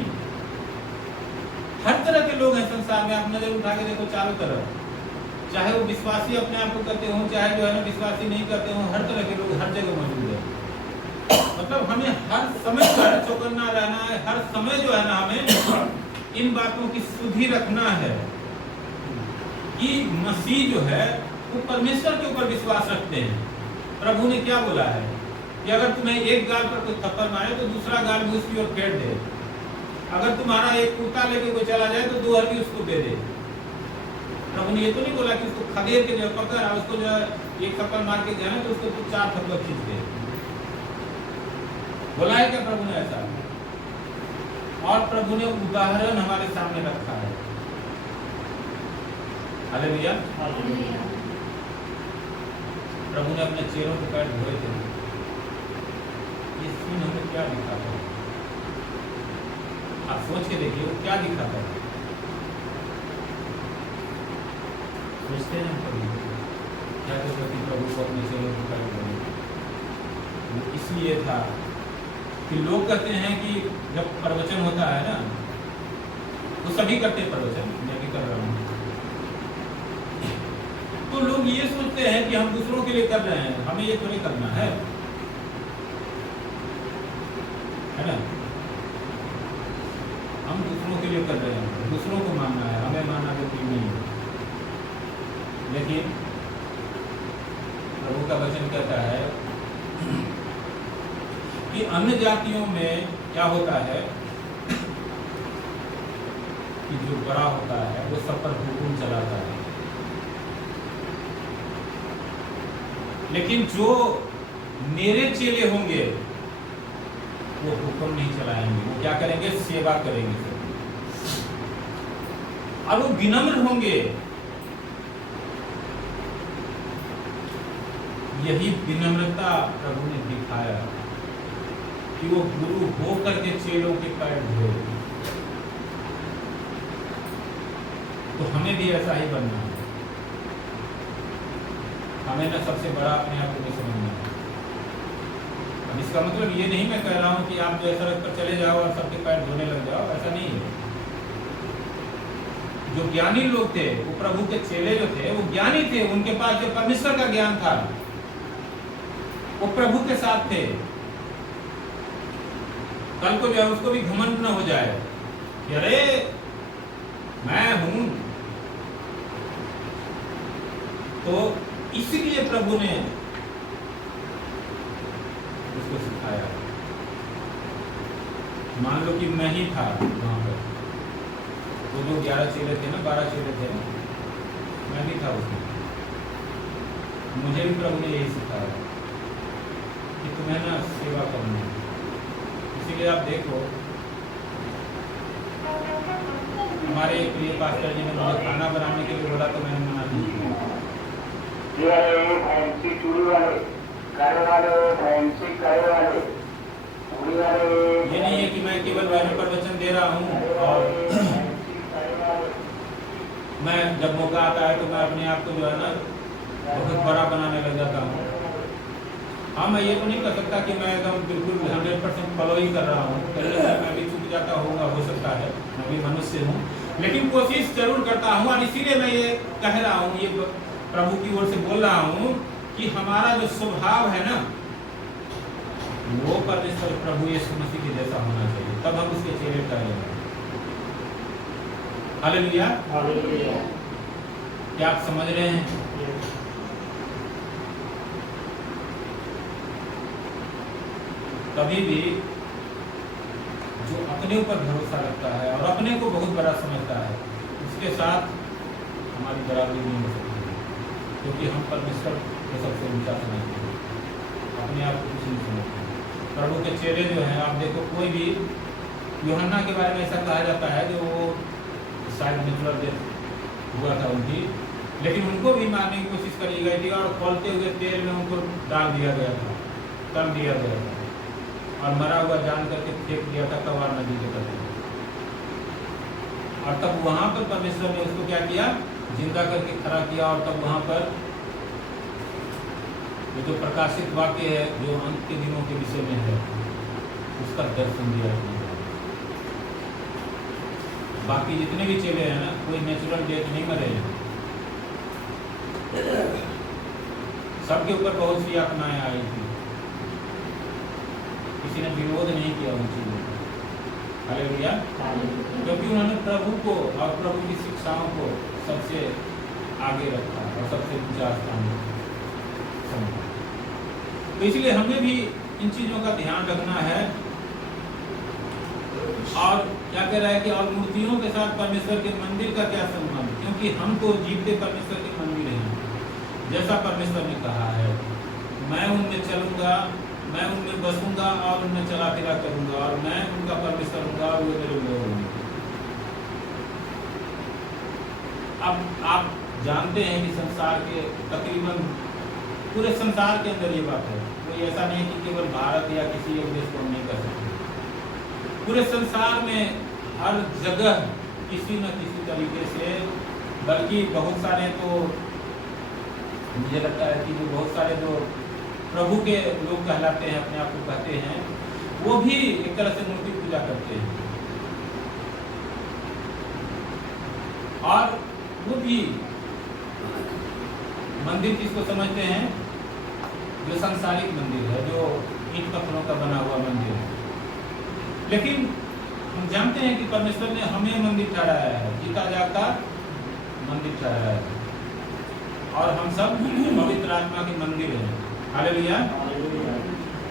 हर तरह के लोग हैं संसार में। आप नजर उठा के देखो चारों तरफ, चाहे वो विश्वासी अपने आप को करते हों, चाहे जो है ना विश्वासी नहीं करते हों, हर तरह के लोग हर जगह मौजूद है। मतलब हमें हर समय जो है चौकन्ना रहना है, हर समय जो है ना हमें इन बातों की सुधि रखना है कि मसीह जो है वो परमेश्वर के ऊपर विश्वास रखते हैं। प्रभु ने क्या बोला है कि अगर तुम्हें एक गाल पर कोई थप्पड़ मारे तो दूसरा गाल भी उसकी ओर फेर दे। अगर तुम्हारा एक कुत्ता लेके कोई चला जाए तो दो हर भी उसको दे दे। प्रभु ने ये तो नहीं बोला कि उसको खदेड़ के जो पकड़ और उसको जो एक थप्पड़ मार के जाए तो उसको 4 थप्पड़ खींच दे। बोला है क्या प्रभु ने ऐसा? और प्रभु ने उदाहरण हमारे सामने रखा है। हालेलुया। प्रभु ने अपने चेहरों के पैर धोए थे। ये सीन हमें क्या दिखाता है? आप सोच के देखिए वो क्या दिखाता है। सोचते हैं प्रभु क्या जरूरत थी प्रभु को अपने चेहरों के पैर धोने की? वो इसलिए था कि लोग कहते हैं कि जब प्रवचन होता है ना, तो सभी करते हैं प्रवचन, मैं भी कर रहा हूँ, तो लोग ये सोचते हैं कि हम दूसरों के लिए कर रहे हैं, हमें ये थोड़ी करना है ना। हम दूसरों के लिए कर रहे हैं, दूसरों को मानना है, हमें मानना जरूरी नहीं है। लेकिन प्रभु का वचन कहता है कि अन्य जातियों में क्या होता है कि जो बड़ा होता है वो सब पर हुकुम चलाता है, लेकिन जो मेरे चेले होंगे वो हुक्म नहीं चलाएंगे। वो क्या करेंगे? सेवा करेंगे और वो विनम्र होंगे। यही विनम्रता प्रभु ने दिखाया कि वो गुरु होकर के चेलों के पैर धोए। तो हमें भी ऐसा ही बनना है। हमें ना सबसे बड़ा अपने आप को समझना है। अब इसका मतलब ये नहीं मैं कह रहा हूं कि आप जो सड़क पर चले जाओ और सबके पैर धोने लग जाओ, ऐसा नहीं है। जो ज्ञानी लोग थे, वो प्रभु के चेले जो थे वो ज्ञानी थे, उनके पास जो परमेश्वर का ज्ञान था वो प्रभु के साथ थे। कल को जो है उसको भी घमंड न हो जाए कि अरे मैं हूं। तो इसीलिए प्रभु ने उसको सिखाया। मान लो कि मैं ही था वहां पर, वो जो 11 चेले थे ना, 12 चेले थे, मैं भी था उसमें। मुझे भी प्रभु ने यही सिखाया कि तुम्हें ना सेवा करनी है। इसीलिए आप देखो हमारे प्रिय पास्टर जी ने मुझे खाना बनाने के लिए बोला तो मैंने मना नहीं। ये नहीं है कि मैं केवल वचन पर वचन दे रहा हूँ और मैं जब मौका आता है तो मैं अपने आप को जो है ना बहुत बड़ा बनाने लग जाता हूँ। हाँ, मैं ये तो नहीं कर सकता कि मैं एकदम बिल्कुल 100% फॉलो ही कर रहा हूँ। मैं भी चूक जाता होगा, हो सकता है, मैं भी मनुष्य हूँ, लेकिन कोशिश जरूर करता हूँ। और इसीलिए मैं ये कह रहा हूँ, ये प्रभु की ओर से बोल रहा हूँ कि हमारा जो स्वभाव है ना वो परमेश्वर प्रभु यीशु मसीह के जैसा होना चाहिए, तब हम उसके चेहरे करेंगे। हालेलुया। हालेलुया। क्या आप समझ रहे हैं? कभी भी जो अपने ऊपर भरोसा रखता है और अपने को बहुत बड़ा समझता है, उसके साथ हमारी बराबरी नहीं हो सकती, क्योंकि हम परमेश्वर को सबसे ऊंचा समझते हैं, अपने आप को कुछ नहीं समझते। प्रभु के चेहरे जो हैं, आप देखो, कोई भी यूहन्ना के बारे में ऐसा कहा जाता है जो वो शायद नेचुरल डेथ हुआ था उनकी, लेकिन उनको भी मारने की कोशिश करी गई थी और खोलते हुए तेल में उनको डाल दिया गया था, तल दिया गया था और मरा हुआ जान करके फेंक दिया था कवार नदी के तट। और तब वहां पर परमेश्वर ने उसको क्या किया, जिंदा करके खड़ा किया, और तब वहां पर ये जो प्रकाशित वाक्य है जो अंत के दिनों के विषय में है, उसका दर्शन दिया। बाकी जितने भी चेले हैं ना, कोई नेचुरल डेथ नहीं मरे हैं, सबके ऊपर बहुत सी यातनाएं आई थी, किसी ने विरोध नहीं किया उन चीजों का। हालेलुया। क्योंकि उन्होंने प्रभु को और प्रभु की शिक्षाओं को सबसे आगे रखा और सबसे ऊंचा स्थान समझा। तो इसलिए हमें भी इन चीजों का ध्यान रखना है। और क्या कह रहा है कि और मूर्तियों के साथ परमेश्वर के मंदिर का क्या संबंध, क्योंकि हम तो जीवते परमेश्वर के मंदिर हैं। जैसा परमेश्वर ने कहा है, मैं उनमें चलूंगा, मैं उनमें बसूंगा और उनमें चला फिरा करूंगा, और मैं उनका परमेश्वर हूंगा और वे मेरे लोग होंगे। अब आप जानते हैं कि संसार के तकरीबन पूरे संसार के अंदर ये बात है, कोई ऐसा नहीं कि केवल भारत या किसी एक देश को हम नहीं कर सकते। पूरे संसार में हर जगह किसी न किसी तरीके से, बल्कि बहुत सारे, तो मुझे लगता है कि जो बहुत सारे जो प्रभु के लोग कहलाते हैं, अपने आप को कहते हैं, वो भी एक तरह से मूर्ति पूजा करते हैं। और वो भी मंदिर किसको समझते हैं, जो सांसारिक मंदिर है, जो ईंट पत्थरों का बना हुआ मंदिर है। लेकिन हम जानते हैं कि परमेश्वर ने हमें मंदिर ठहराया है, जीता जागता मंदिर ठहराया है, और हम सब पवित्र आत्मा के मंदिर हैं। हालेलुया।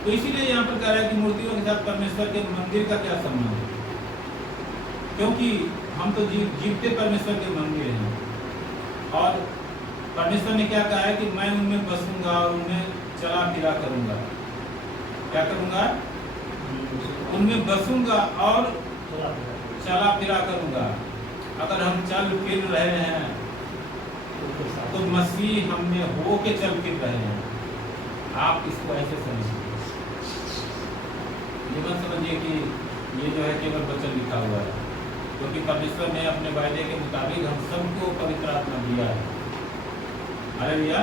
तो इसीलिए यहाँ पर कह रहा है कि मूर्तियों के साथ परमेश्वर के मंदिर का क्या संबंध है, क्योंकि हम तो जीवते परमेश्वर के मंदिर हैं। और परमेश्वर ने क्या कहा है कि मैं उनमें बसूंगा और उनमें चला फिरा करूंगा। क्या करूंगा? उनमें बसूंगा और चला फिरा करूंगा। अगर हम चल फिर रहे हैं तो मसीह हम में हो के चल फिर रहे हैं। आप इसको ऐसे समझिए, ये मत समझिए कि ये जो है केवल वचन लिखा हुआ है, क्योंकि परमेश्वर ने अपने वायदे के मुताबिक हम सबको पवित्र आत्मा दिया है। हालेलुया।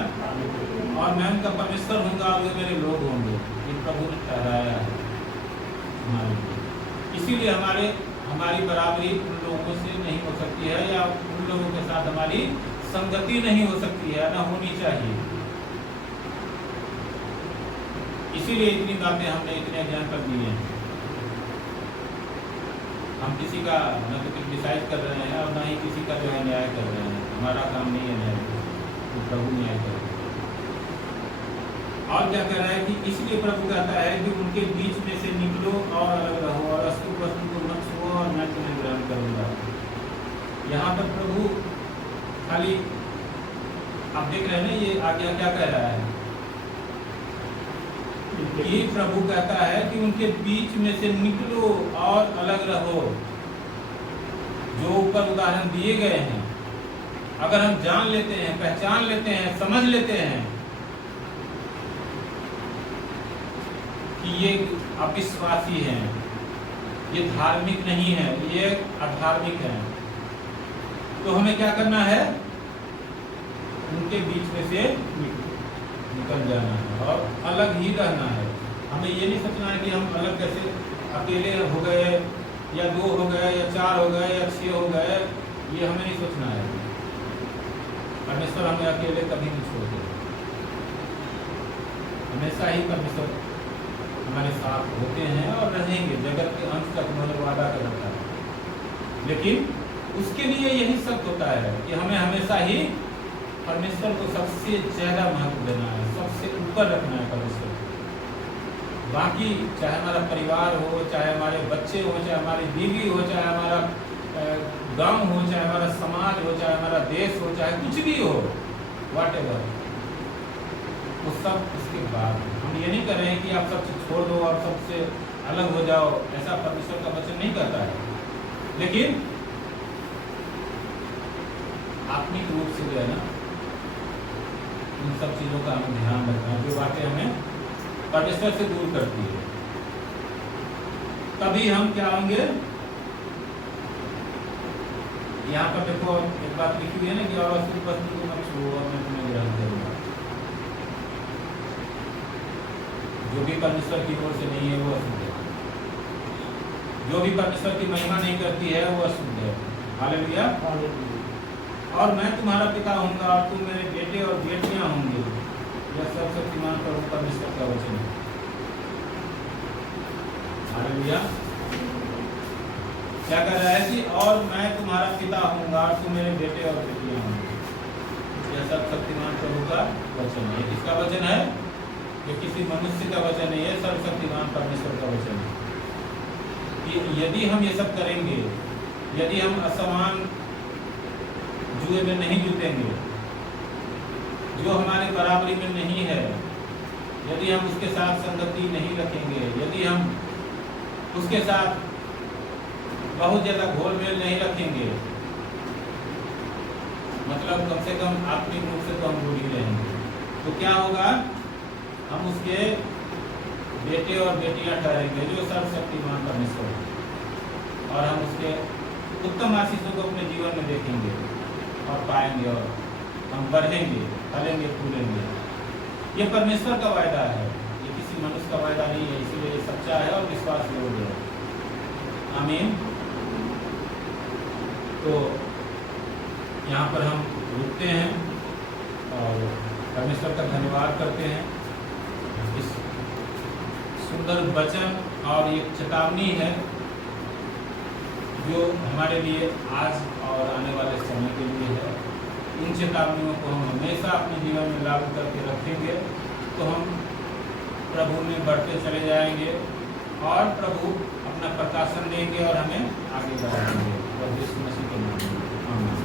और मैं उनका परमेश्वर होऊंगा, वे मेरे लोग होंगे। ये प्रभु ने ठहराया है हमारे लिए। इसीलिए हमारी बराबरी उन लोगों से नहीं हो सकती है, या उन लोगों के साथ हमारी संगति नहीं हो सकती है, ना होनी चाहिए। इसीलिए इतनी बातें हमने इतने अध्ययन कर दी हैं। हम किसी का न तो कुछ डिसाइड कर रहे हैं और ना ही किसी का जो है न्याय कर रहे हैं। हमारा काम नहीं है न्याय, तो प्रभु न्याय कर रहे हैं। और क्या कह रहा है कि इसलिए प्रभु कहता है कि उनके बीच में से निकलो और अलग रहो, और अशुद्ध वस्तु को मत छुओ और मैं तुम्हें ग्रहण करूंगा। यहाँ पर प्रभु खाली, आप देख रहे हैं ना, ये आज्ञा क्या कह रहा है कि प्रभु कहता है कि उनके बीच में से निकलो और अलग रहो। जो ऊपर उदाहरण दिए गए हैं, अगर हम जान लेते हैं, पहचान लेते हैं, समझ लेते हैं कि ये अविश्वासी हैं, ये धार्मिक नहीं है, ये अधार्मिक है, तो हमें क्या करना है? उनके बीच में से निकल जाना है और अलग ही रहना है। हमें ये नहीं सोचना है कि हम अलग कैसे अकेले हो गए, या 2 हो गए, या 4 हो गए, या 6 हो गए, ये हमें नहीं सोचना है। परमेश्वर हमें अकेले कभी नहीं छोड़ते, हमेशा ही परमेश्वर हमारे साथ होते हैं और रहेंगे। जगत के अंत तक उन्होंने वादा कर रखा है। लेकिन उसके लिए यही सत्य होता है कि हमें हमेशा ही परमेश्वर को सबसे ज्यादा महत्व देना है, सबसे ऊपर रखना है परमेश्वर को। बाकी चाहे हमारा परिवार हो, चाहे हमारे बच्चे हो, चाहे हमारी बीवी हो, चाहे हमारा गांव हो, चाहे हमारा समाज हो, चाहे हमारा देश हो, चाहे कुछ भी हो, व्हाटएवर, वो सब उसके बाद। हम ये नहीं कर रहे हैं कि आप सब चीज छोड़ दो और सबसे अलग हो जाओ, ऐसा परमेश्वर का वचन नहीं कहता है। लेकिन आत्मिक रूप से जो है ना, इन सब चीजों का हमें ध्यान रखना है, जो बातें हमें परमेश्वर से दूर करती है। तभी हम क्या होंगे। यहाँ पर देखो एक बात लिखी हुई है ना कि और अशुद्ध वस्तु को मत छुओ और मैं तुम्हें ग्रहण करूंगा। जो भी परमेश्वर की ओर से नहीं है वो अशुद्ध है, जो भी परमेश्वर की महिमा नहीं करती है वो अशुद्ध है। हालेलुया। और मैं तुम्हारा पिता होऊंगा और तुम मेरे बेटे और बेटियां होंगे। यह सर्वशक्तिमान प्रभु परमेश्वर का वचन है। हालेलुया। क्या कर रहा है कि और मैं तुम्हारा पिता होऊंगा और तुम मेरे बेटे और बेटियां होंगे। यह सर्वशक्तिमान प्रभु का वचन है। किसका वचन है? ये किसी मनुष्य का वचन नहीं है, सर्वशक्तिमान परमेश्वर का वचन है। कि यदि हम ये सब करेंगे, यदि हम असमान जुए में नहीं जुटेंगे, जो हमारे बराबरी में नहीं है, यदि हम उसके साथ संगति नहीं रखेंगे, यदि हम उसके साथ बहुत ज्यादा घोल मेल नहीं रखेंगे, मतलब कम से कम आत्मिक रूप से तो हम दूर ही रहेंगे, तो क्या होगा? हम उसके बेटे और बेटियां ठहरेंगे जो सर्वशक्तिमान परमेश्वर है, और हम उसके उत्तम आशीषों को अपने जीवन में देखेंगे और पाएंगे, और हम बढ़ेंगे, फलेंगे, फूलेंगे। ये परमेश्वर का वायदा है, ये किसी मनुष्य का वायदा नहीं है, इसीलिए ये सच्चा है और विश्वास योग्य है। आमीन। तो यहाँ पर हम रुकते हैं और परमेश्वर का धन्यवाद करते हैं। इस सुंदर वचन और ये चेतावनी है जो हमारे लिए आज और आने वाले समय के लिए है। इन चेतावनियों को हम हमेशा अपने जीवन में लागू करके रखेंगे तो हम प्रभु में बढ़ते चले जाएंगे और प्रभु अपना प्रकाशन देंगे और हमें आगे बढ़ाएंगे। प्रभु यीशु मसीह के नाम में आमीन।